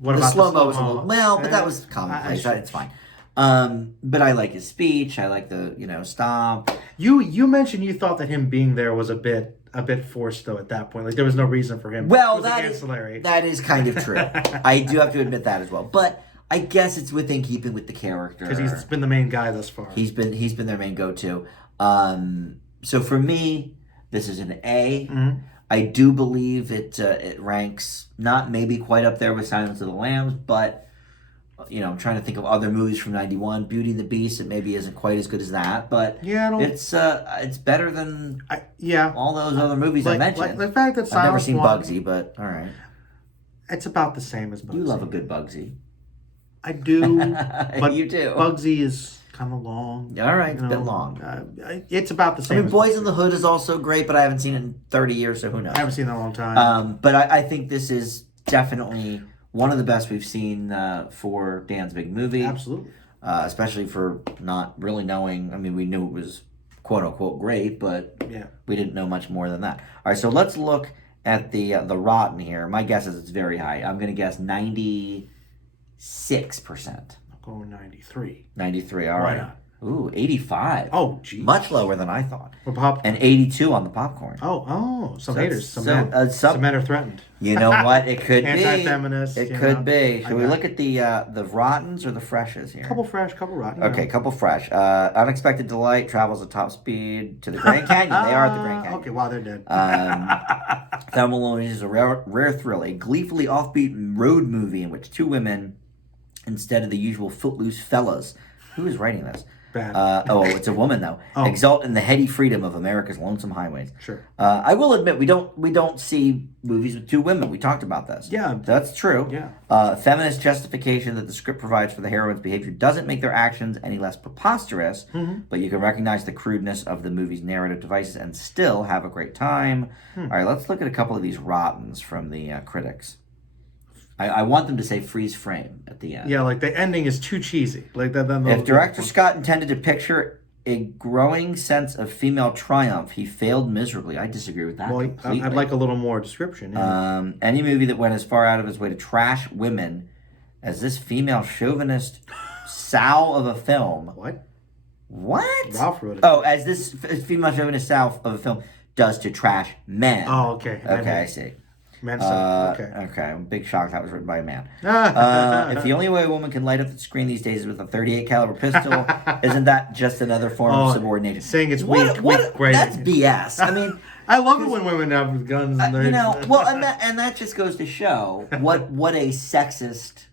What the about slow-mo the slow-mo? but that was commonplace. It's fine. But I like his speech. I like the stop. You mentioned you thought that him being there was a bit forced though at that point. Like there was no reason for him. Well, ancillary. That is kind of true. I do have to admit that as well. But I guess it's within keeping with the character. Because he's been the main guy thus far. He's been their main go-to. So for me, this is an A. Mm-hmm. I do believe it ranks not maybe quite up there with Silence of the Lambs, but I'm trying to think of other movies from '91. Beauty and the Beast, it maybe isn't quite as good as that, but it's better than all those other movies I mentioned. Like the fact that I've never seen Bugsy, but all right, it's about the same as Bugsy. You love a good Bugsy. I do, but you do. Bugsy is kind of long. All right, it's a bit long. It's about the same. I mean, Boys in the Hood is also great, but I haven't seen it in 30 years, so who knows? I haven't seen it in a long time. But I think this is definitely one of the best we've seen for Dan's big movie. Absolutely. Especially for not really knowing. I mean, we knew it was quote unquote great, but we didn't know much more than that. All right, so let's look at the Rotten here. My guess is it's very high. I'm going to guess 97. 6%. I'll go 93. 93, all Why right. not? Ooh, 85. Oh, geez. Much lower than I thought. For popcorn. And 82 on the popcorn. Some haters. Some so, men. Some men are threatened. You know what? It could be. Anti-feminist. It could be. Should we look at the rottens or the freshes here? Couple fresh, couple rotten. Okay, couple fresh. Unexpected delight travels at top speed to the Grand Canyon. They are at the Grand Canyon. Okay, wow, they're dead. Thelma and Louise is a rare thrill, a gleefully offbeat road movie in which two women, instead of the usual footloose fellas, who is writing this? Bad. It's a woman though. Oh. Exult in the heady freedom of America's lonesome highways. Sure. I will admit we don't see movies with two women. We talked about this. Yeah, that's true. Yeah. Feminist justification that the script provides for the heroine's behavior doesn't make their actions any less preposterous, but you can recognize the crudeness of the movie's narrative devices and still have a great time. All right, let's look at a couple of these rottens from the critics. I want them to say freeze frame at the end. Yeah, like the ending is too cheesy. Like that. If director Scott intended to picture a growing sense of female triumph, he failed miserably. I disagree with that completely. I'd like a little more description. Yeah. Any movie that went as far out of his way to trash women as this female chauvinist sow of a film. What? What? Ralph wrote it. Oh, as this female chauvinist sow of a film does to trash men. Oh, okay. Okay, I see. Okay, I'm big shocked that was written by a man. If the only way a woman can light up the screen these days is with a .38 caliber pistol, isn't that just another form of subordination? Saying it's weak, great. That's BS. I mean, I love it when women have guns. And and that just goes to show what a sexist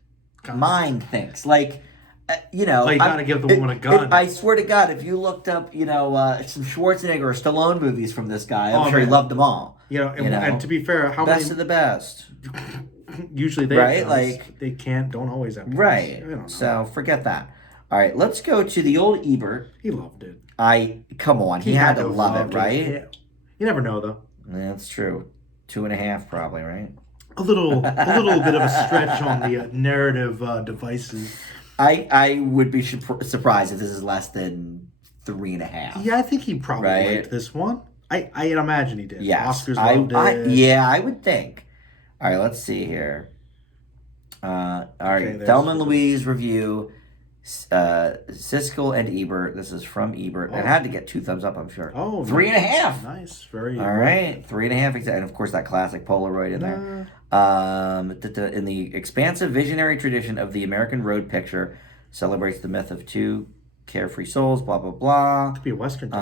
mind thinks. Like, you gotta give the woman a gun. I swear to God, if you looked up, some Schwarzenegger or Stallone movies from this guy, I'm sure he loved them all. And to be fair, how best many of the best? Usually they right, like they don't always have guns. Right. So forget that. All right, let's go to the old Ebert. He loved it. Come on, he had to love it, right? Yeah. You never know though. That's true. 2.5 probably, right? A little bit of a stretch on the narrative devices. I would be surprised if this is less than 3.5. Yeah, I think he probably liked this one. I imagine he did. Yes. Oscars loved it. Yeah, I would think. All right, let's see here. All right, Thelma and Louise review. Siskel and Ebert. This is from Ebert. It had to get 2 thumbs up, I'm sure. Oh, 3.5. Nice, very. All right, 3.5, and of course that classic Polaroid in there. In the expansive visionary tradition of the American road picture, celebrates the myth of two carefree souls. Blah blah blah. Could be a Western.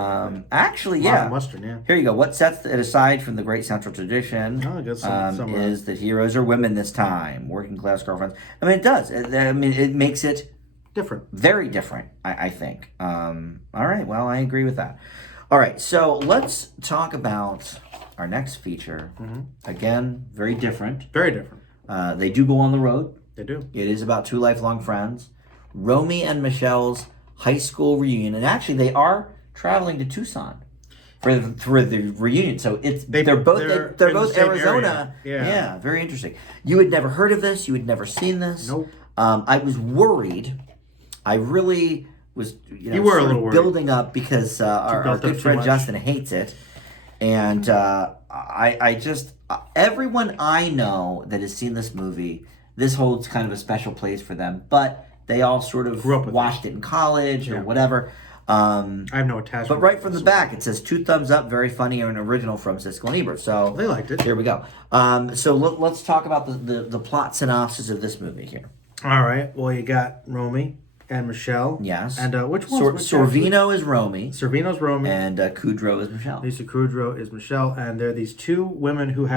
Actually, yeah. Western, yeah. Here you go. What sets it aside from the great central tradition is that heroes are women this time, working class girlfriends. I mean, it does. It makes it different. Very different, I think. All right, well, I agree with that. All right, so let's talk about our next feature. Again, very different. Very different. They do go on the road. They do. It is about two lifelong friends. Romy and Michelle's high school reunion. And actually, they are traveling to Tucson for the reunion. So they're both Arizona. Yeah, very interesting. You had never heard of this. You had never seen this. Nope. I was worried. I really was, you were a little worried. Building up because our good friend Justin hates it. And I just, everyone I know that has seen this movie, this holds kind of a special place for them. But they all sort of watched it in college or whatever. I have no attachment. But right from the back, it says 2 thumbs up, very funny, and original from Siskel and Ebert. So they liked it. Here we go. So let's talk about the plot synopsis of this movie here. All right. Well, you got Romy and Michelle. Yes. And which one? Sorvino is Romy. Sorvino's Romy. And Kudrow is Michelle. Lisa Kudrow is Michelle. And they're these two women who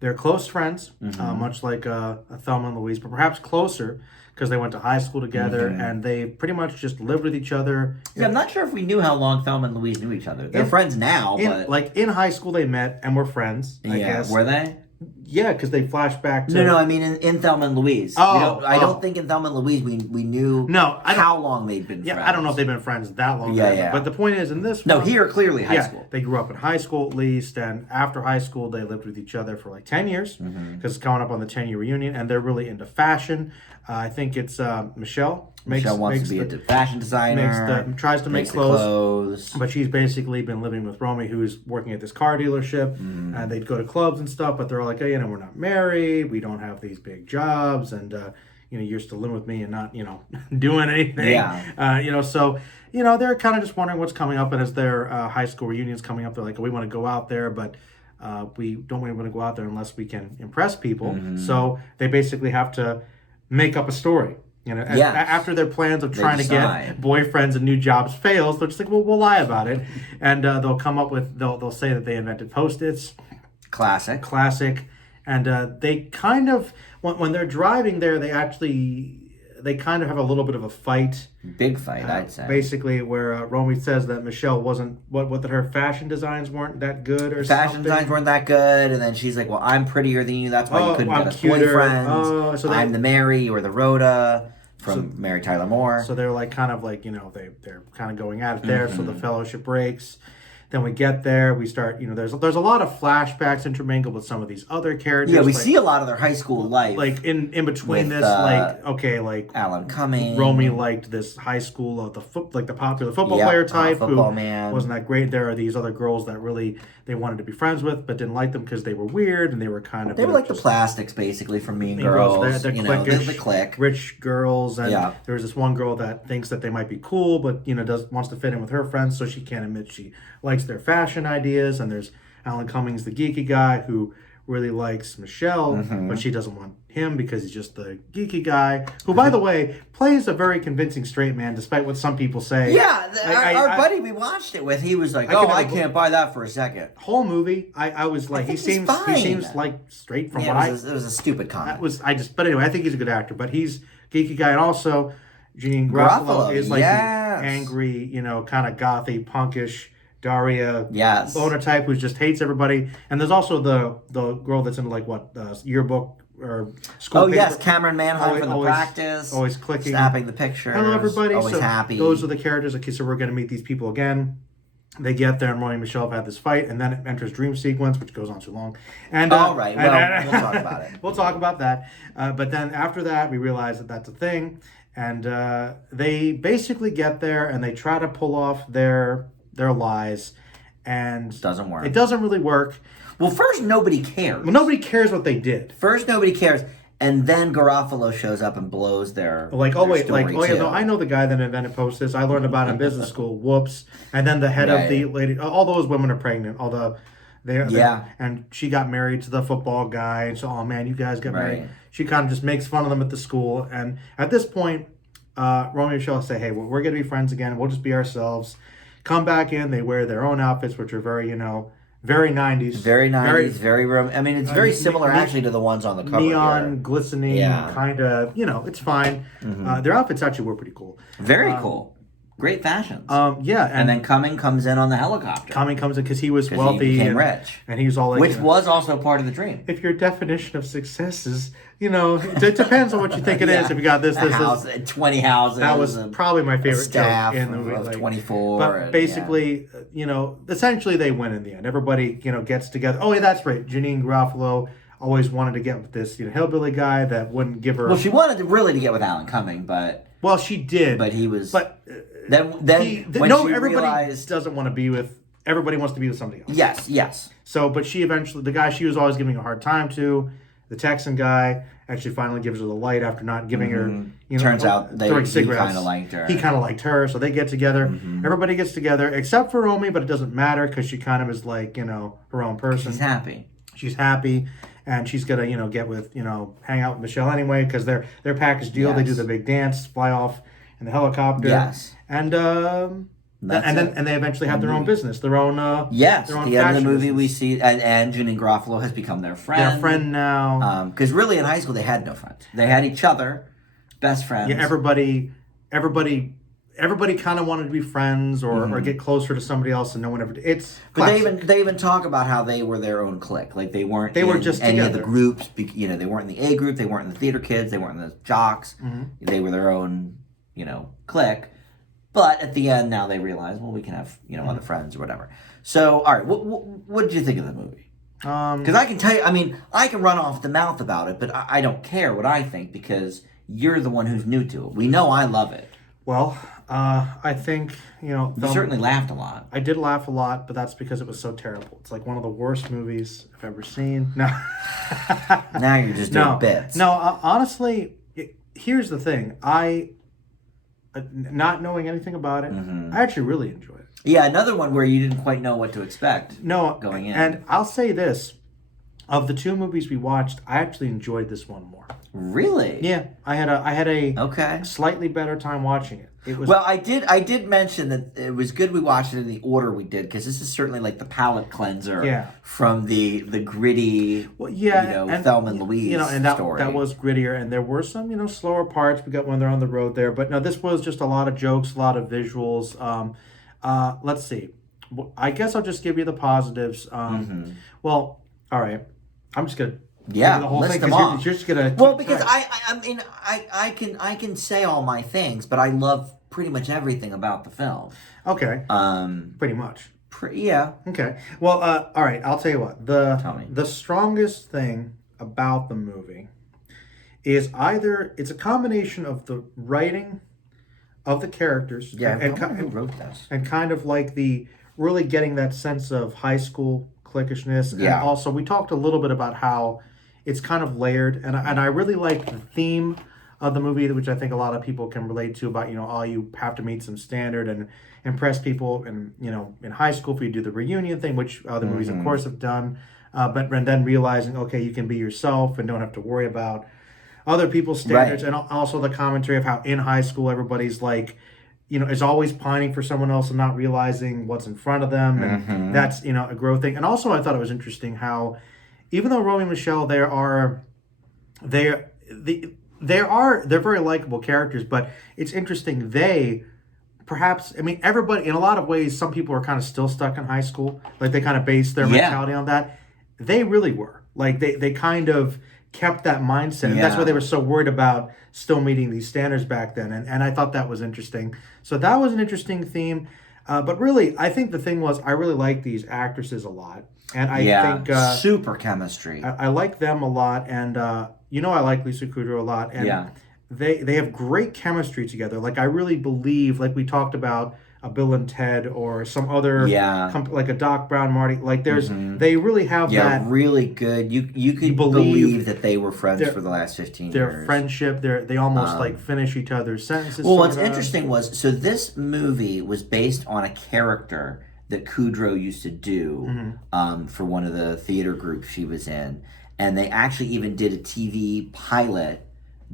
they're close friends, much like Thelma and Louise, but perhaps closer because they went to high school together and they pretty much just lived with each other. Yeah, I'm not sure if we knew how long Thelma and Louise knew each other. They're friends now, but... Like, in high school they met and were friends, I guess. Were they? Yeah, because they flash back to... No, I mean in Thelma and Louise. I don't think in Thelma and Louise we knew how long they'd been friends. I don't know if they've been friends that long. Yeah. But the point is, in this one... No, here, clearly high school. They grew up in high school at least, and after high school they lived with each other for like 10 years, because it's coming up on the 10-year reunion, and they're really into fashion. I think it's Michelle. Michelle wants to be a fashion designer. Tries to make clothes. But she's basically been living with Romy, who's working at this car dealership. They'd go to clubs and stuff, but they're all like, we're not married. We don't have these big jobs. And, you're still living with me and not, doing anything. Yeah. So, they're kind of just wondering what's coming up. And as their high school reunion's coming up, they're like, we want to go out there, but we don't really want to go out there unless we can impress people. Mm-hmm. So they basically have to make up a story. After their plans of trying to get boyfriends and new jobs fails, they're just like, well, we'll lie about it. And they'll come up with, they'll say that they invented Post-its. Classic. And they kind of, when they're driving there, they kind of have a little bit of a fight. Big fight, I'd say. Basically, where Romy says that Michelle wasn't, that her fashion designs weren't that good or something. Fashion designs weren't that good, and then she's like, well, I'm prettier than you, that's why you couldn't get us boyfriends. So I'm the Mary or the Rhoda from Mary Tyler Moore. So they're like, kind of like, they're kind of going at it there, so the fellowship breaks. Then we get there, we start, there's a lot of flashbacks intermingled with some of these other characters. Yeah, we see a lot of their high school life. Like, in between with, this, like Alan Cumming. Romy liked this high school of the popular football player type football who man. Wasn't that great. There are these other girls that really they wanted to be friends with, but didn't like them because they were weird and they were kind of... They were like the plastics, basically, from Mean Girls. They're cliquish, the clique. Rich girls. And there was this one girl that thinks that they might be cool, but, wants to fit in with her friends, so she can't admit she likes their fashion ideas. And there's Alan Cummings, the geeky guy, who really likes Michelle, but she doesn't want him because he's just the geeky guy, who, by the way, plays a very convincing straight man, despite what some people say. Yeah, our buddy we watched it with, he was like, I can't buy that for a second. Whole movie, I was like, he seems like straight from what it was a stupid comment. But anyway, I think he's a good actor, but he's a geeky guy, and also Jeanine Garofalo is like the angry, kind of gothy, punkish Daria Boner type who just hates everybody. And there's also the girl that's in yearbook or school paper. Yes, Cameron Manheim from the practice. Always clicking. Snapping the pictures. Hello, everybody. Always happy. Those are the characters. Okay, so we're going to meet these people again. They get there and Romy and Michelle have had this fight, and then it enters dream sequence, which goes on too long. And all right, we'll talk about it. We'll talk about that. But then after that, we realize that that's a thing. And they basically get there and they try to pull off their lies, and it doesn't work. It doesn't really work. Well, first nobody cares. Well, nobody cares what they did. First nobody cares, and then Garofalo shows up and blows their no, I know the guy that invented Post-its. I learned about it in business school. Whoops. And then the head of the lady. All those women are pregnant. And she got married to the football guy, and so, oh man, you guys got married. She kind of just makes fun of them at the school, and at this point, Romy and Michelle say, hey, we're going to be friends again. We'll just be ourselves. Come back in. They wear their own outfits, which are very, very 90s. Very 90s, very it's very similar actually to the ones on the cover. Neon, glistening, kind of, it's fine. Their outfits actually were pretty cool. Very cool. Great fashions. And then Cumming comes in on the helicopter. Cumming comes in because he was wealthy. He became rich. And he was all like... Which was also part of the dream. If your definition of success is, it depends on what you think it is. If you got this, house, 20 houses. That was probably my favorite joke in the movie. Of 24. But basically, essentially they win in the end. Everybody, gets together. Oh, yeah, that's right. Jeanine Garofalo always wanted to get with this, hillbilly guy that wouldn't give her... Well, she wanted to get with Alan Cumming, but... Well, she did. But he was... But... everybody doesn't want to be with... Everybody wants to be with somebody else. Yes. So, but she eventually... The guy she was always giving a hard time to, the Texan guy, actually finally gives her the light after not giving her... Turns out he kind of liked her. He kind of liked her, so they get together. Everybody gets together, except for Romy, but it doesn't matter because she kind of is like, her own person. She's happy. And she's going to, get with, hang out with Michelle anyway because their package deal. Yes. They do the big dance, fly off in the helicopter. Yes. And they eventually have their own business, their own yes. Their own at the end of the movie, we see and Jeanine Garofalo has become their friend. Their friend now. Because really in high school they had no friends. They had each other, best friends. Yeah, everybody kind of wanted to be friends or get closer to somebody else, and no one ever did. It's classic. But they even talk about how they were their own clique. Like they weren't just any together. of the groups. They weren't in the A group. They weren't in the theater kids. They weren't in the jocks. They were their own clique. But at the end, now they realize, well, we can have other friends or whatever. So, all right, what did you think of the movie? Because I can tell you, I can run off the mouth about it, but I don't care what I think because you're the one who's new to it. We know I love it. Well, I think, you certainly laughed a lot. I did laugh a lot, but that's because it was so terrible. It's like one of the worst movies I've ever seen. No. Now you're just doing bits. No, honestly, here's the thing. Not knowing anything about it, I actually really enjoyed it. Yeah, another one where you didn't quite know what to expect. No, going in. And I'll say this: of the two movies we watched, I actually enjoyed this one more. Really? Yeah, I had a okay slightly better time watching it. It was well. I did mention that it was good we watched it in the order we did because this is certainly like the palate cleanser from the gritty. Well, yeah, and Thelma and Louise and story. that was grittier, and there were some slower parts. We got when they're on the road there, but no, this was just a lot of jokes, a lot of visuals. Let's see. I guess I'll just give you the positives. Well, all right. I'm just gonna the whole thing them off. You're just gonna because I mean I can say all my things, but I love pretty much everything about the film. Okay. Pretty much. Yeah. Okay. Well, all right. I'll tell you what. Tell me. The strongest thing about the movie is either it's a combination of the writing of the characters. Yeah. And who wrote this? And kind of like the really getting that sense of high school cliquishness. Yeah. And also, we talked a little bit about how it's kind of layered, and I really like the theme of the movie, which I think a lot of people can relate to about you have to meet some standard and impress people, and in high school if you do the reunion thing, which other movies of course have done, but then realizing you can be yourself and don't have to worry about other people's standards, and also the commentary of how in high school everybody's like, is always pining for someone else and not realizing what's in front of them. And that's, a growth thing. And also I thought it was interesting how, even though Romy Michele, they're very likable characters, but it's interesting. Everybody, in a lot of ways, some people are kind of still stuck in high school. Like they kind of base their mentality on that. They really were. Like they kind of kept that mindset. And that's why they were so worried about still meeting these standards back then. And I thought that was interesting. So that was an interesting theme. But really, I think the thing was, I really like these actresses a lot. And I think... super chemistry. I like them a lot. And, I like Lisa Kudrow a lot. And they have great chemistry together. Like, I really believe, like we talked about, a Bill and Ted or some other like a Doc Brown, Marty, like there's they really have that really good. You could believe that they were friends for the last 15 years. Their friendship, they almost like finish each other's sentences. Well, what's interesting was, so this movie was based on a character that Kudrow used to do for one of the theater groups she was in, and they actually even did a TV pilot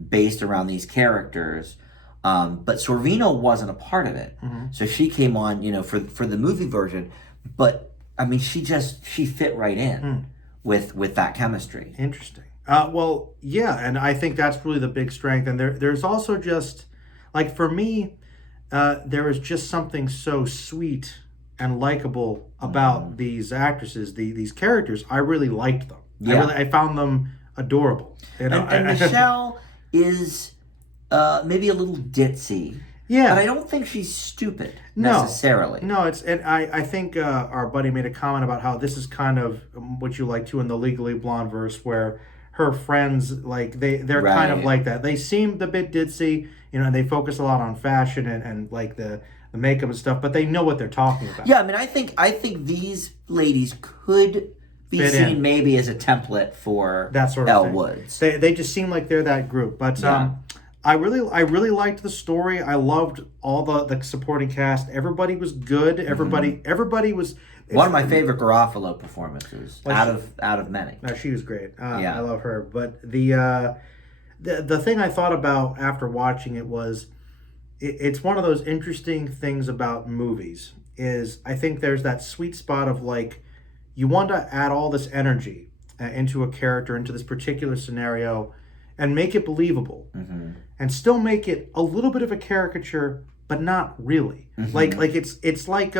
based around these characters. But Sorvino wasn't a part of it, so she came on, for the movie version. But I mean, she fit right in with that chemistry. Interesting. And I think that's really the big strength. And there's also just like for me, there is just something so sweet and likable about these actresses, these characters. I really liked them. Yeah. I found them adorable. And Michelle is. Maybe a little ditzy. Yeah. But I don't think she's stupid necessarily. No, I think our buddy made a comment about how this is kind of what you like too in the Legally Blonde verse, where her friends, like they're kind of like that. They seem a bit ditzy, and they focus a lot on fashion and like the makeup and stuff, but they know what they're talking about. Yeah, I mean, I think these ladies could be seen maybe as a template for that sort of Elle thing. Woods. They just seem like they're that group, but I really liked the story. I loved all the supporting cast. Everybody was good. Everybody was one of my favorite Garofalo performances out of many. No, she was great. I love her. But the thing I thought about after watching it was it's one of those interesting things about movies is I think there's that sweet spot of like you want to add all this energy into a character, into this particular scenario, and make it believable, and still make it a little bit of a caricature, but not really. Like it's like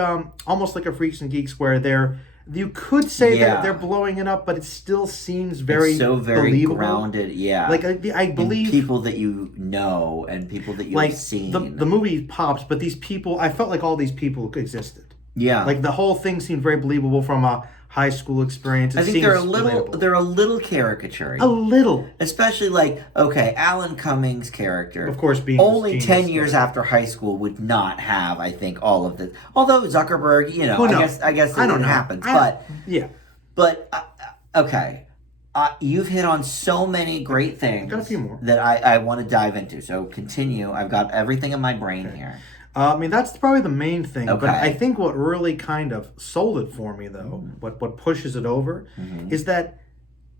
almost like a Freaks and Geeks, where you could say that they're blowing it up, but it still seems very believable. Grounded. Yeah, like I believe in people that you know and people that you've seen. The movie pops, but these people, I felt like all these people existed. Yeah, like the whole thing seemed very believable from a high school experience. I think they're a little caricature. A little. Especially like, okay, Alan Cummings' character. Of course, being only 10 years after high school would not have, I think, all of this. Although Zuckerberg, I guess it happens. Yeah. But, okay. You've hit on so many great things. Got a few more that I want to dive into. So continue. I've got everything in my brain here. I mean, that's probably the main thing. Okay. But I think what really kind of sold it for me, though, what pushes it over, is that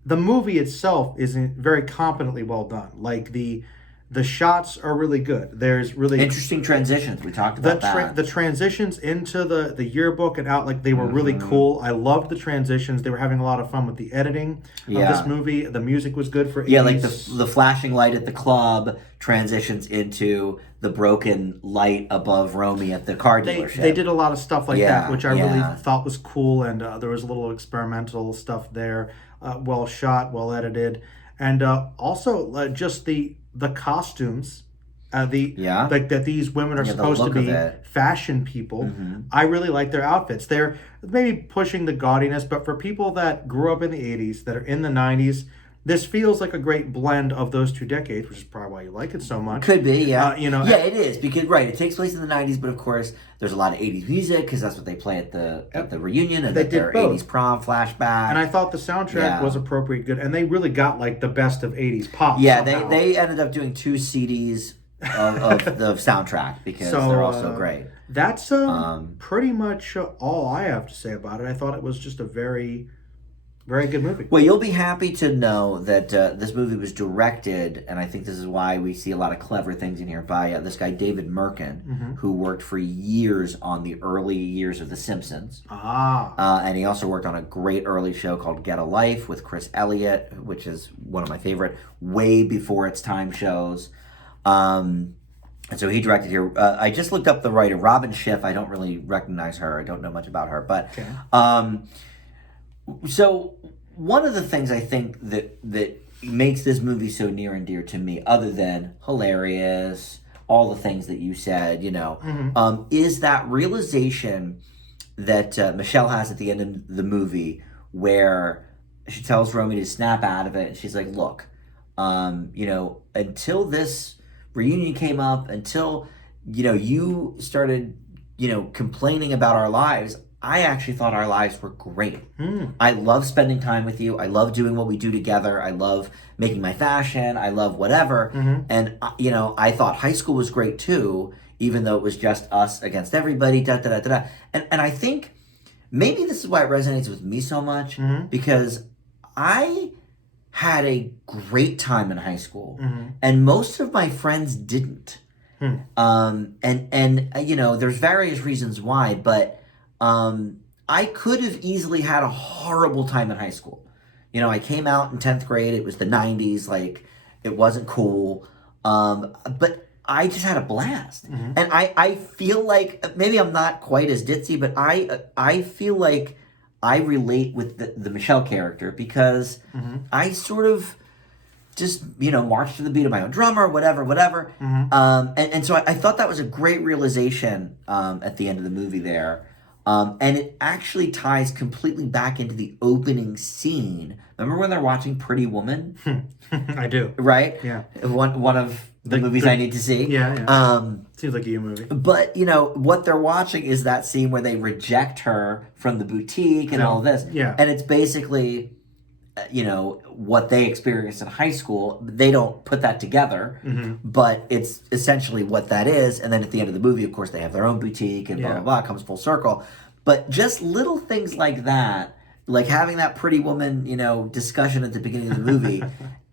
the movie itself isn't very competently well done. Like the shots are really good. There's really interesting transitions. We talked about that. The transitions into the yearbook and out, like they were really cool. I loved the transitions. They were having a lot of fun with the editing of this movie. The music was good for 80s. Yeah, like the flashing light at the club transitions into the broken light above Romy at the car dealership. They did a lot of stuff like that, which I really thought was cool, and there was a little experimental stuff there. Well shot, well edited, and also just the costumes, like that these women are supposed to be fashion people. I really like their outfits. They're maybe pushing the gaudiness, but for people that grew up in the 80s, that are in the 90s, this feels like a great blend of those two decades, which is probably why you like it so much. Could be, yeah. It is, because, it takes place in the 90s, but of course, there's a lot of 80s music, because that's what they play at the reunion, and their 80s prom flashback. And I thought the soundtrack was appropriate good, and they really got, like, the best of 80s pop. Yeah, they ended up doing 2 CDs of the soundtrack, because they're all so great. That's pretty much all I have to say about it. I thought it was just a very... very good movie. Well, you'll be happy to know that this movie was directed, and I think this is why we see a lot of clever things in here, by this guy, David Merkin, who worked for years on the early years of The Simpsons. And he also worked on a great early show called Get a Life with Chris Elliott, which is one of my favorite, way before its time shows. And so he directed here. I just looked up the writer, Robin Schiff. I don't really recognize her. I don't know much about her. But... okay. So one of the things I think that makes this movie so near and dear to me, other than hilarious, all the things that you said, is that realization that Michelle has at the end of the movie, where she tells Romy to snap out of it, and she's like, look, until this reunion came up, until, you started, complaining about our lives, I actually thought our lives were great. I love spending time with you. I love doing what we do together. I love making my fashion. I love whatever. And, I thought high school was great too, even though it was just us against everybody, da-da-da-da-da. And I think maybe this is why it resonates with me so much, because I had a great time in high school, and most of my friends didn't. And there's various reasons why, but I could have easily had a horrible time in high school. I came out in 10th grade. It was the 90s. Like, it wasn't cool. But I just had a blast. And I feel like, maybe I'm not quite as ditzy, but I feel like I relate with the Michelle character, because I sort of just, march to the beat of my own drummer, whatever. And so I thought that was a great realization at the end of the movie there. And it actually ties completely back into the opening scene. Remember when they're watching Pretty Woman? I do. Right? Yeah. One of the movies I need to see. Yeah. Seems like a you movie. But, what they're watching is that scene where they reject her from the boutique and all of this. Yeah. And it's basically, what they experienced in high school. They don't put that together, but it's essentially what that is. And then at the end of the movie, of course, they have their own boutique and blah, blah, blah, it comes full circle. But just little things like that, like having that Pretty Woman, discussion at the beginning of the movie,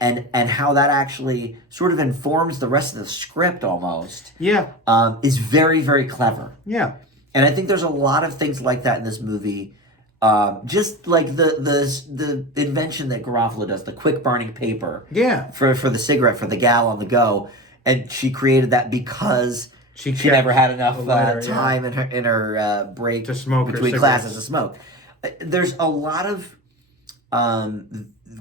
and how that actually sort of informs the rest of the script almost, is very, very clever. Yeah. And I think there's a lot of things like that in this movie. Just like the invention that Garofalo does, the quick burning paper. Yeah. For the cigarette, for the gal on the go. And she created that because she never had enough time in her break to smoke between classes to smoke. There's a lot of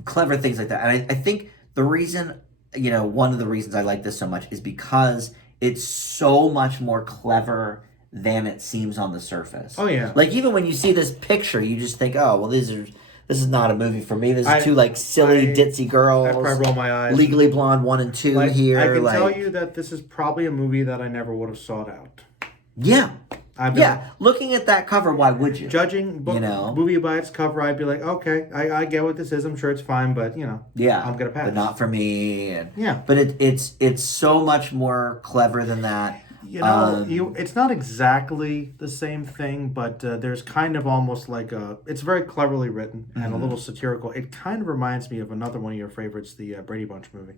clever things like that. And I think the reason, one of the reasons I like this so much is because it's so much more clever than it seems on the surface. Oh yeah. Like, even when you see this picture, you just think, oh, well, this is not a movie for me. This is two silly ditzy girls. I probably roll my eyes. Legally Blonde 1 and 2 here. I can tell you that this is probably a movie that I never would have sought out. Yeah. Looking at that cover, why would you? Judging movie by its cover, I'd be like, okay, I get what this is. I'm sure it's fine, but I'm gonna pass. But not for me. And, yeah, but it's so much more clever than that. It's not exactly the same thing, but there's kind of almost like it's very cleverly written and a little satirical. It kind of reminds me of another one of your favorites, the Brady Bunch movie.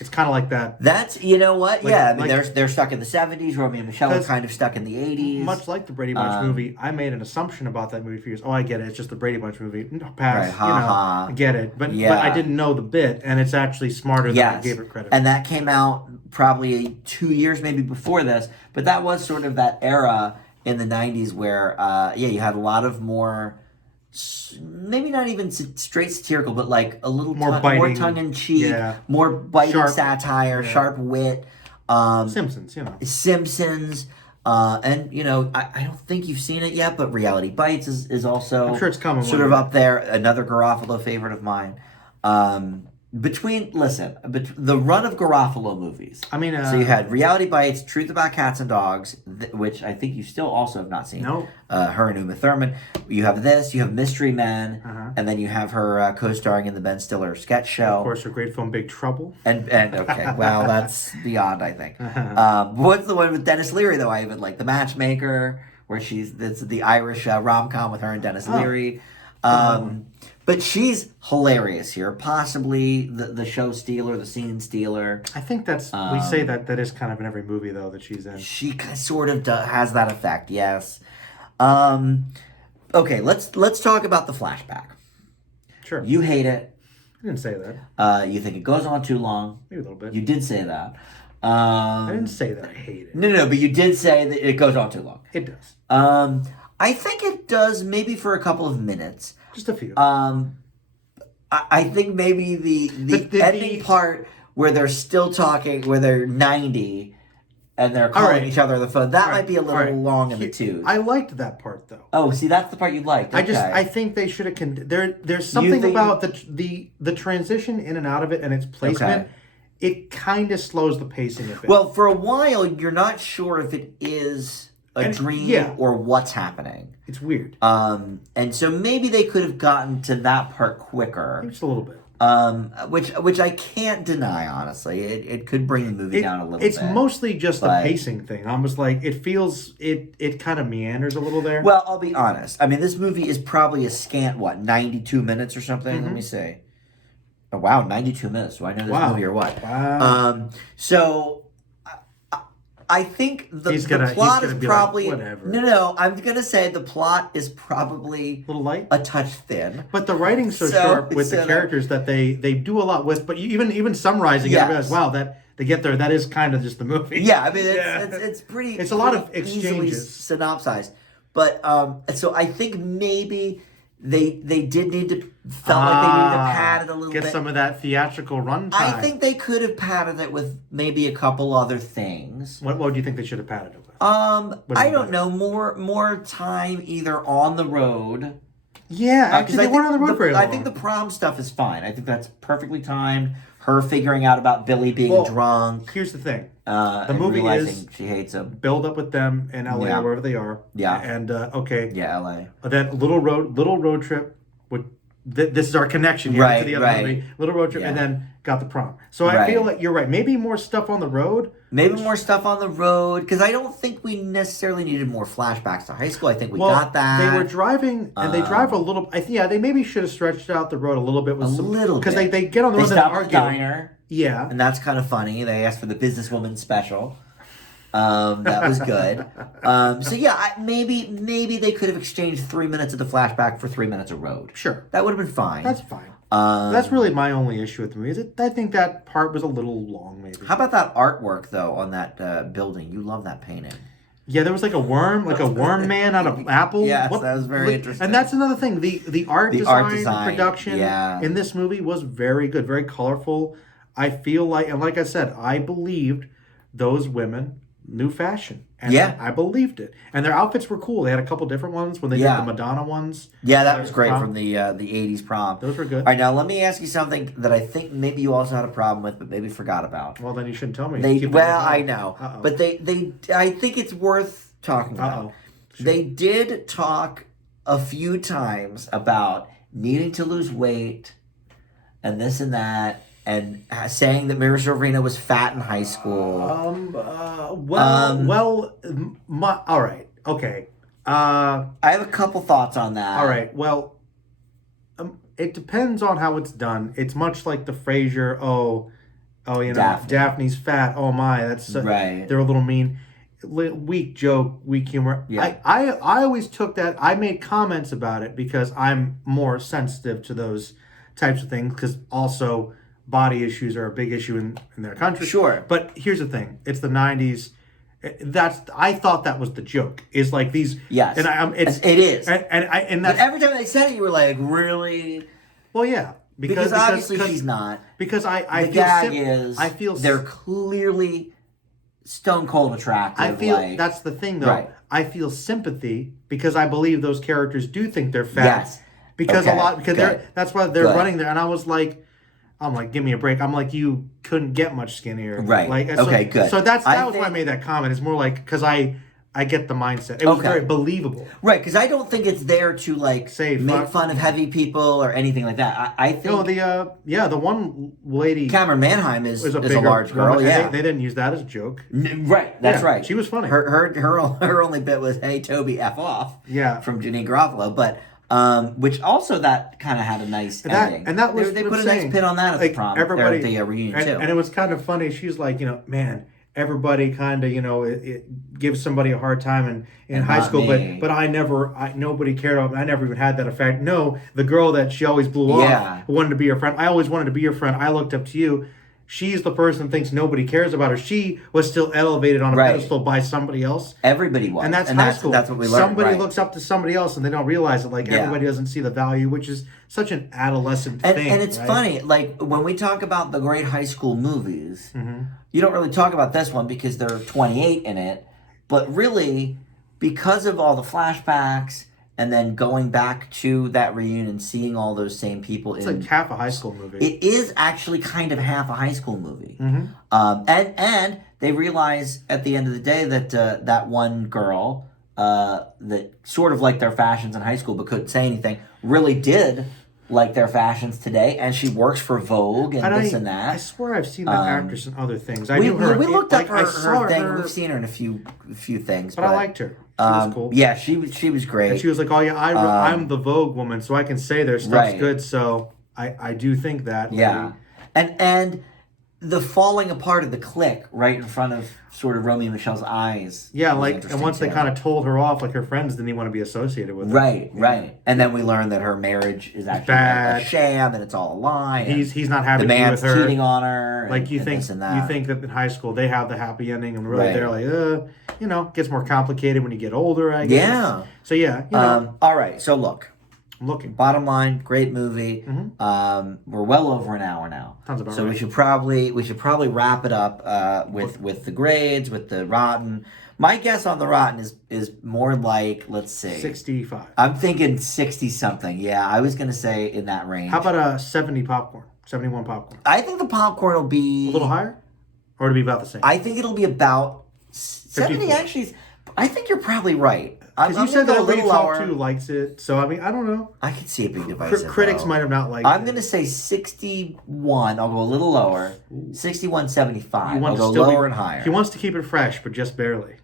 It's kind of like that. That's, you know what? They're stuck in the 70s. Romy and Michele are kind of stuck in the 80s. Much like the Brady Bunch movie, I made an assumption about that movie for years. Oh, I get it. It's just the Brady Bunch movie. Pass. Right, I get it. But I didn't know the bit, and it's actually smarter than I gave it credit. And that came out probably 2 years maybe before this. But that was sort of that era in the 90s where, you had a lot of more... maybe not even straight satirical, but like a little more tongue-in-cheek, more biting sharp satire, sharp wit. Simpsons, Simpsons. And, I don't think you've seen it yet, but Reality Bites is also I'm sure it's coming sort of up there. Another Garofalo favorite of mine. The run of Garofalo movies. I mean, so you had Reality Bites, Truth About Cats and Dogs, which I think you still also have not seen. No. Her and Uma Thurman. You have this. You have Mystery Men, and then you have her co-starring in the Ben Stiller sketch show. Of course, her great film Big Trouble. And okay, well, that's beyond, I think. What's the one with Dennis Leary though? I even like The Matchmaker, where it's the Irish rom-com with her and Dennis Leary. But she's hilarious here. Possibly the show stealer, the scene stealer. I think that's we say that is kind of in every movie though that she's in. She sort of has that effect, yes. Okay, let's talk about the flashback. Sure. You hate it. I didn't say that. You think it goes on too long. Maybe a little bit. You did say that. I didn't say that I hate it. No, but you did say that it goes on too long. It does. I think it does maybe for a couple of minutes. Just a few. I think maybe the ending part where they're still talking, where they're 90 and they're calling each other on the phone, that might be a little long in the tooth. I liked that part though. Oh, see, that's the part you liked. Okay. I think they should have. There's something about the transition in and out of it and its placement. Okay. It kind of slows the pacing a bit. Well, for a while, you're not sure if it is a dream or what's happening. It's weird. And so maybe they could have gotten to that part quicker. Just a little bit. Which I can't deny, honestly. It could bring the movie down a little bit. It's mostly just a pacing thing. Almost like it feels, it kind of meanders a little there. Well, I'll be honest. I mean, this movie is probably a scant, 92 minutes or something? Mm-hmm. Let me see. Oh, wow, 92 minutes. Do I know this movie or what? Wow. So... I think the plot is probably... Like, whatever. No, I'm going to say the plot is probably... A little light? A touch thin. But the writing's so sharp with the characters that they do a lot with, but even summarizing it, I realize, wow, that they get there, that is kind of just the movie. Yeah, I mean, it's pretty... It's a lot of exchanges. Easily synopsized. But, so I think maybe... They did need to felt like they needed to pad it a little bit. Get some of that theatrical runtime. I think they could have padded it with maybe a couple other things. What do you think they should have padded it with? I don't know. More time either on the road. Yeah, because they weren't on the road very long. I think the prom stuff is fine. I think that's perfectly timed. Her figuring out about Billy being drunk. Here's the thing. The movie is she hates him. Build up with them in LA or wherever they are. Yeah. And okay. Yeah, LA. Then little road trip. This is our connection here to the other movie. Little road trip, and then got the prom. So I feel like you're right. Maybe more stuff on the road. More stuff on the road, because I don't think we necessarily needed more flashbacks to high school. I think we got that. They were driving, and they drive a little... they maybe should have stretched out the road a little bit. Because they get on the road and argue. They stop at the diner. Yeah. And that's kind of funny. They asked for the businesswoman special. That was good. Maybe they could have exchanged 3 minutes of the flashback for 3 minutes of road. Sure. That would have been fine. That's fine. That's really my only issue with the movie. I think that part was a little long, maybe. How about that artwork, though, on that building? You love that painting. Yeah, there was like a worm man out of apple. Yes, that was very interesting. And that's another thing. The art design production in this movie was very good, very colorful. I feel like, and like I said, I believed those women knew fashion. And I believed it. And their outfits were cool. They had a couple different ones when they did the Madonna ones. Yeah, that was great from the 80s prom. Those were good. All right, now let me ask you something that I think maybe you also had a problem with, but maybe forgot about. Well, then you shouldn't tell me. I know. Uh-oh. But I think it's worth talking about. They did talk a few times about needing to lose weight and this and that, and saying that Mira Sorvino was fat in high school. All right, okay. I have a couple thoughts on that. All right, well, it depends on how it's done. It's much like the Frasier, Daphne's fat. Oh my, that's right. They're a little mean. Weak joke, weak humor. Yeah. I always took that. I made comments about it because I'm more sensitive to those types of things, because also body issues are a big issue in their country. Sure. But here's the thing. It's the 90s. I thought that was the joke. Is like these. Yes. And it is. And that's, every time they said it, you were like, really? Well, yeah. Because obviously she's not. Because I feel they're clearly stone cold attractive. I feel that's the thing, though. Right. I feel sympathy because I believe those characters do think they're fat. Yes. Because that's why they're running there. And I was like, give me a break. I'm like, you couldn't get much skinnier. Right. Good. So that was why I made that comment. It's more like, because I get the mindset. It was very believable. Right, because I don't think it's there to make fun of heavy people or anything like that. I think... No, the one lady... Cameron Manheim is a large girl, yeah. They didn't use that as a joke. Right, that's right. She was funny. Her only bit was, hey, Toby, F off. Yeah. From Janine Garofalo, but... which also that kind of had a nice ending. And that was they put a nice pin on that at the prom, or at the reunion too. And it was kind of funny. She's like, man, everybody kind of, it gives somebody a hard time in high school, but nobody cared about me. I never even had that effect. No, the girl that she always blew off, who wanted to be her friend. I always wanted to be your friend. I looked up to you. She's the person that thinks nobody cares about her. She was still elevated on a pedestal by somebody else. Everybody was. And that's high school. That's what we learned. Somebody looks up to somebody else and they don't realize it. Everybody doesn't see the value, which is such an adolescent thing. And it's funny, when we talk about the great high school movies, you don't really talk about this one because there are 28 in it. But really, because of all the flashbacks, and then going back to that reunion, seeing all those same people. It's like half a high school movie. It is actually kind of half a high school movie. And they realize at the end of the day that that one girl that sort of liked their fashions in high school but couldn't say anything really did like their fashions today, and she works for Vogue and this and that. I swear I've seen that actress in other things. We looked up her thing. We've seen her in a few things. But I liked her. She was cool. Yeah, she was great. And she was like, "Oh yeah, I'm the Vogue woman, so I can say their stuff's good." So I do think that. Yeah, and the falling apart of the clique right in front of sort of Romy and Michelle's eyes. Yeah, and once they kind of told her off, her friends didn't even want to be associated with her. Right. And then we learned that her marriage is actually a sham and it's all a lie. He's not happy to be with her. The man's cheating on her. You think that in high school they have the happy ending, and really they're gets more complicated when you get older, I guess. Yeah. So yeah. All right. So look. I'm looking. Bottom line, great movie. We're well over an hour now. Sounds about right. So we should probably wrap it up with the grades, with the rotten. My guess on the rotten is more like, let's see, 65. I'm thinking 60 something. Yeah, I was gonna say in that range. How about a 71 popcorn? I think the popcorn will be a little higher, or to be about the same. I think it'll be about 70. 54. Actually, I think you're probably right. Because you said that everybody you talk to likes it, so I don't know. I could see it being divisive. Critics might have not liked it. I'm going to say 61. I'll go a little lower. 61.75. I'll go lower and higher. He wants to keep it fresh, but just barely.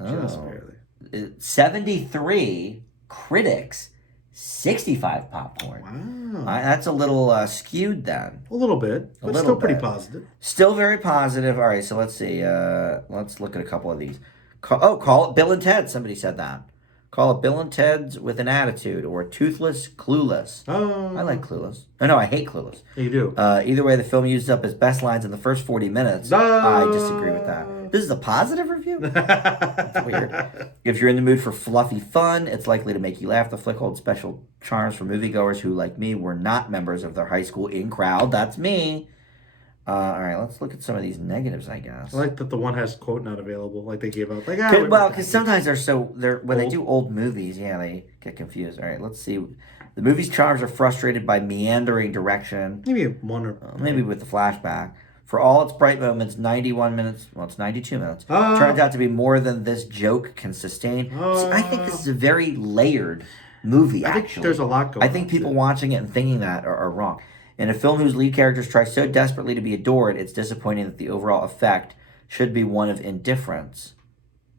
Oh. Just barely. 73 critics. 65 popcorn. Wow. That's a little skewed then. A little bit, but still pretty positive. Still very positive. All right, so let's see. Let's look at a couple of these. Call it Bill and Ted. Somebody said that. Call it Bill and Ted's with an attitude, or Toothless Clueless. Oh. I like Clueless. No, I hate Clueless. You do. Either way, the film used up his best lines in the first 40 minutes. I disagree with that. This is a positive review? That's weird. If you're in the mood for fluffy fun, it's likely to make you laugh. The flick holds special charms for moviegoers who, like me, were not members of their high school in crowd. That's me. All right, let's look at some of these negatives, I guess. I like that the one has quote not available, like they gave up. Because sometimes when they do old movies, they get confused. All right, let's see. The movie's charms are frustrated by meandering direction. Maybe one or maybe with the flashback. For all its bright moments, 91 minutes, well, it's 92 minutes, turns out to be more than this joke can sustain. See, I think this is a very layered movie, actually. I think there's a lot going on. I think people watching it and thinking that are wrong. In a film whose lead characters try so desperately to be adored, it's disappointing that the overall effect should be one of indifference.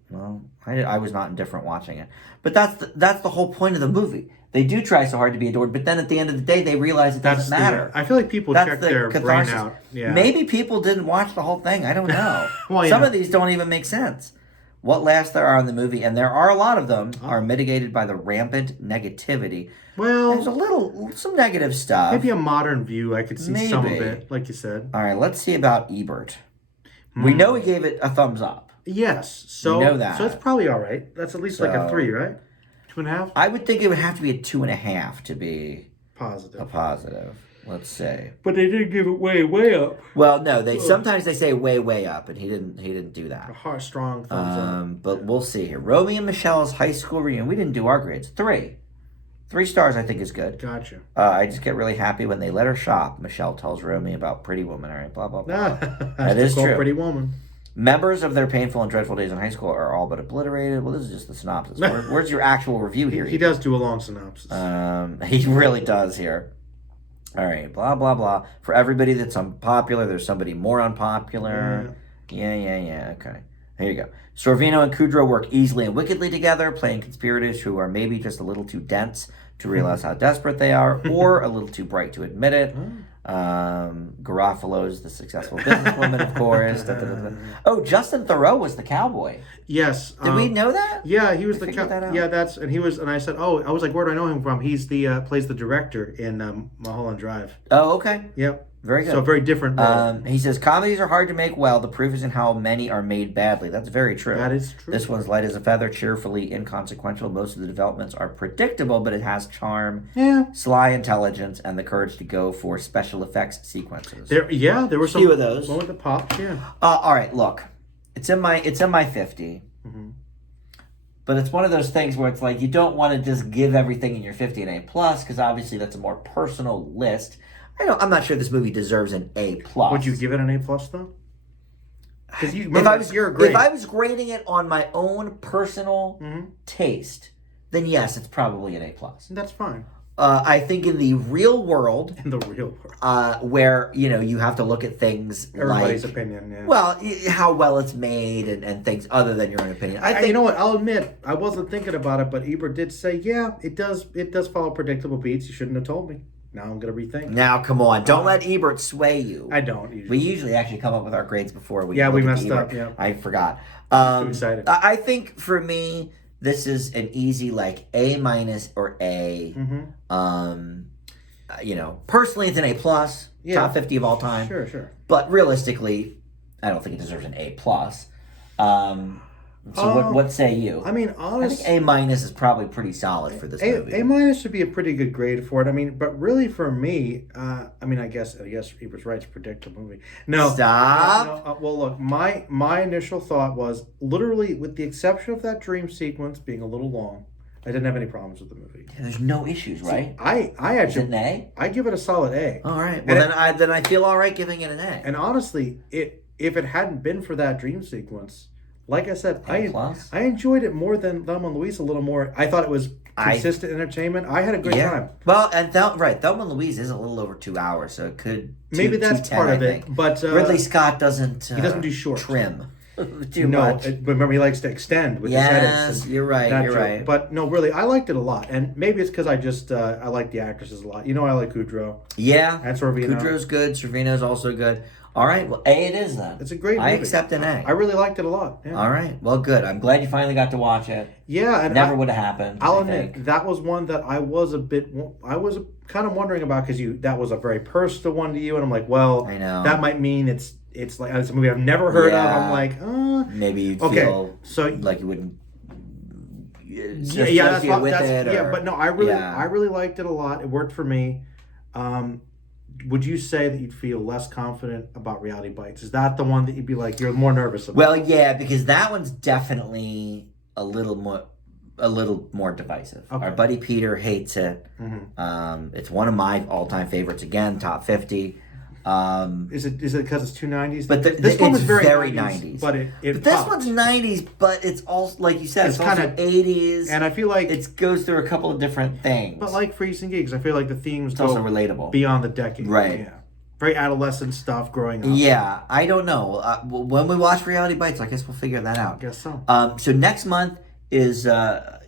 Well, I was not indifferent watching it. But that's the whole point of the movie. They do try so hard to be adored, but then at the end of the day, they realize it doesn't matter. I feel like people check their brain out. Yeah. Maybe people didn't watch the whole thing. I don't know. Some of these don't even make sense. What laughs there are in the movie, and there are a lot of them, are mitigated by the rampant negativity. Well, there's some negative stuff. Maybe a modern view, I could see some of it, like you said. All right, let's see about Ebert. We know he gave it a thumbs up. Yes. So, we know that. So it's probably all right. That's at least like a 3, right? 2.5? I would think it would have to be a 2.5 to be positive. A positive. Let's say. But they didn't give it way up. Well, no, sometimes they say way up, and he didn't do that. A hard, strong thumbs up. But we'll see here. Romy and Michele's high school reunion. We didn't do our grades. 3. 3 stars, I think, is good. Gotcha. I just get really happy when they let her shop. Michele tells Romy about Pretty Woman. All right, blah blah blah. That is true. Pretty Woman. Members of their painful and dreadful days in high school are all but obliterated. Well, this is just the synopsis. Where's your actual review here? He does do a long synopsis. He really does here. All right, blah, blah, blah. For everybody that's unpopular, there's somebody more unpopular. Yeah. Okay. Here you go. Sorvino and Kudrow work easily and wickedly together, playing conspirators who are maybe just a little too dense to realize how desperate they are, or a little too bright to admit it. Garofalo's the successful businesswoman, of course. Oh, Justin Theroux was the cowboy. Yes. Did we know that? Yeah, he was the cowboy. Yeah, and I said, I was like, where do I know him from? He's the plays the director in Mulholland Drive. Oh, okay. Yep. Very good. So very different role. He says, comedies are hard to make well. The proof is in how many are made badly. That's very true. That is true. This one's light as a feather, cheerfully inconsequential. Most of the developments are predictable, but it has charm, sly intelligence, and the courage to go for special effects sequences. There were some few of those. One with the pops, yeah. All right, look. It's in my 50. Mm-hmm. But it's one of those things where it's like you don't want to just give everything in your 50 an A+, because obviously that's a more personal list. I'm not sure this movie deserves an A+. Would you give it an A+ though? Because you're great. If I was grading it on my own personal taste, then yes, it's probably an A+. That's fine. I think in the real world, where you have to look at things everybody's opinion. Yeah. Well, how well it's made and things other than your own opinion. I think, you know what? I'll admit I wasn't thinking about it, but Ebert did say, it does follow predictable beats. You shouldn't have told me. Now I'm going to rethink. Now, come on. Don't let Ebert sway you. I don't usually. We usually actually come up with our grades before we we messed up. Yeah. I forgot. Too excited. I think for me, this is an easy A- or A. Personally, it's an A+. Top 50 of all time. Sure. But realistically, I don't think it deserves an A+. So what say you? I mean, honestly, I think A- is probably pretty solid for this movie. A- should be a pretty good grade for it. I mean, but really for me, I guess Ebert's right. It's a predictable movie. No, stop. Well, look, my initial thought was literally, with the exception of that dream sequence being a little long, I didn't have any problems with the movie. Yeah, there's no issues, right? So I actually, is it an A? I give it a solid A. All right. Well, then I feel all right giving it an A. And honestly, if it hadn't been for that dream sequence, like I said, I enjoyed it more than Thelma and Louise a little more. I thought it was consistent entertainment. I had a good time. Well, and Thelma and Louise is a little over 2 hours, so it could maybe that's part of it. But Ridley Scott doesn't. He doesn't do short trim. Too much. But remember, he likes to extend with his edits. Yes, you're right. But no, really, I liked it a lot, and maybe it's because I like the actresses a lot. I like Kudrow. Yeah, and Sorvino. Kudrow's good. Sorvino's also good. All right, well, A it is then. It's a great movie. I accept an A. I really liked it a lot. Yeah. All right, well, good. I'm glad you finally got to watch it. Yeah, and never would have happened. I'll admit that was one that I was kind of wondering about because that was a very personal one to you, and I'm like, well, I know that might mean it's like it's a movie I've never heard of. I'm like, maybe you'd feel like you wouldn't. But no, I really liked it a lot. It worked for me. Would you say that you'd feel less confident about Reality Bites? Is that the one that you'd be like, you're more nervous about? Well, yeah, because that one's definitely a little more divisive. Okay. Our buddy Peter hates it. Mm-hmm. It's one of my all-time favorites. Again, top 50. Is it because it's 290s? But this one was very 90s. But this one's 90s, but it's also, like you said, it's kind also of 80s. And I feel like it goes through a couple of different things. But like Freaks and Geeks, I feel like the themes also relatable beyond the decade. Right. Yeah. Very adolescent stuff growing up. Yeah, I don't know. When we watch Reality Bites, I guess we'll figure that out. I guess so. So next month is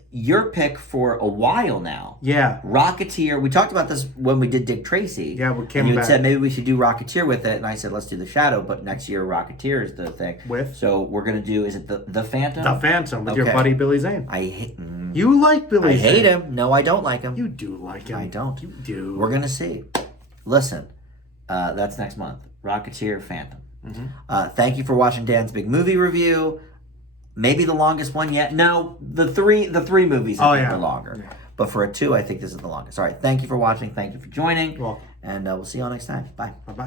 your pick for a while now. Yeah. Rocketeer. We talked about this when we did Dick Tracy. Yeah, we came and you back. had said maybe we should do Rocketeer with it, and I said let's do The Shadow, but next year Rocketeer is the thing. So we're going to do, is it the Phantom? The Phantom with your buddy Billy Zane. I hate... You like Billy Zane. I hate him. No, I don't like him. You do like him. I don't. You do. We're going to see. Listen, that's next month. Rocketeer, Phantom. Thank you for watching Dan's Big Movie Review. Maybe the longest one yet. No, the three movies are longer. Yeah. But for a 2, I think this is the longest. All right, thank you for watching. Thank you for joining. You're welcome. And we'll see you all next time. Bye. Bye-bye.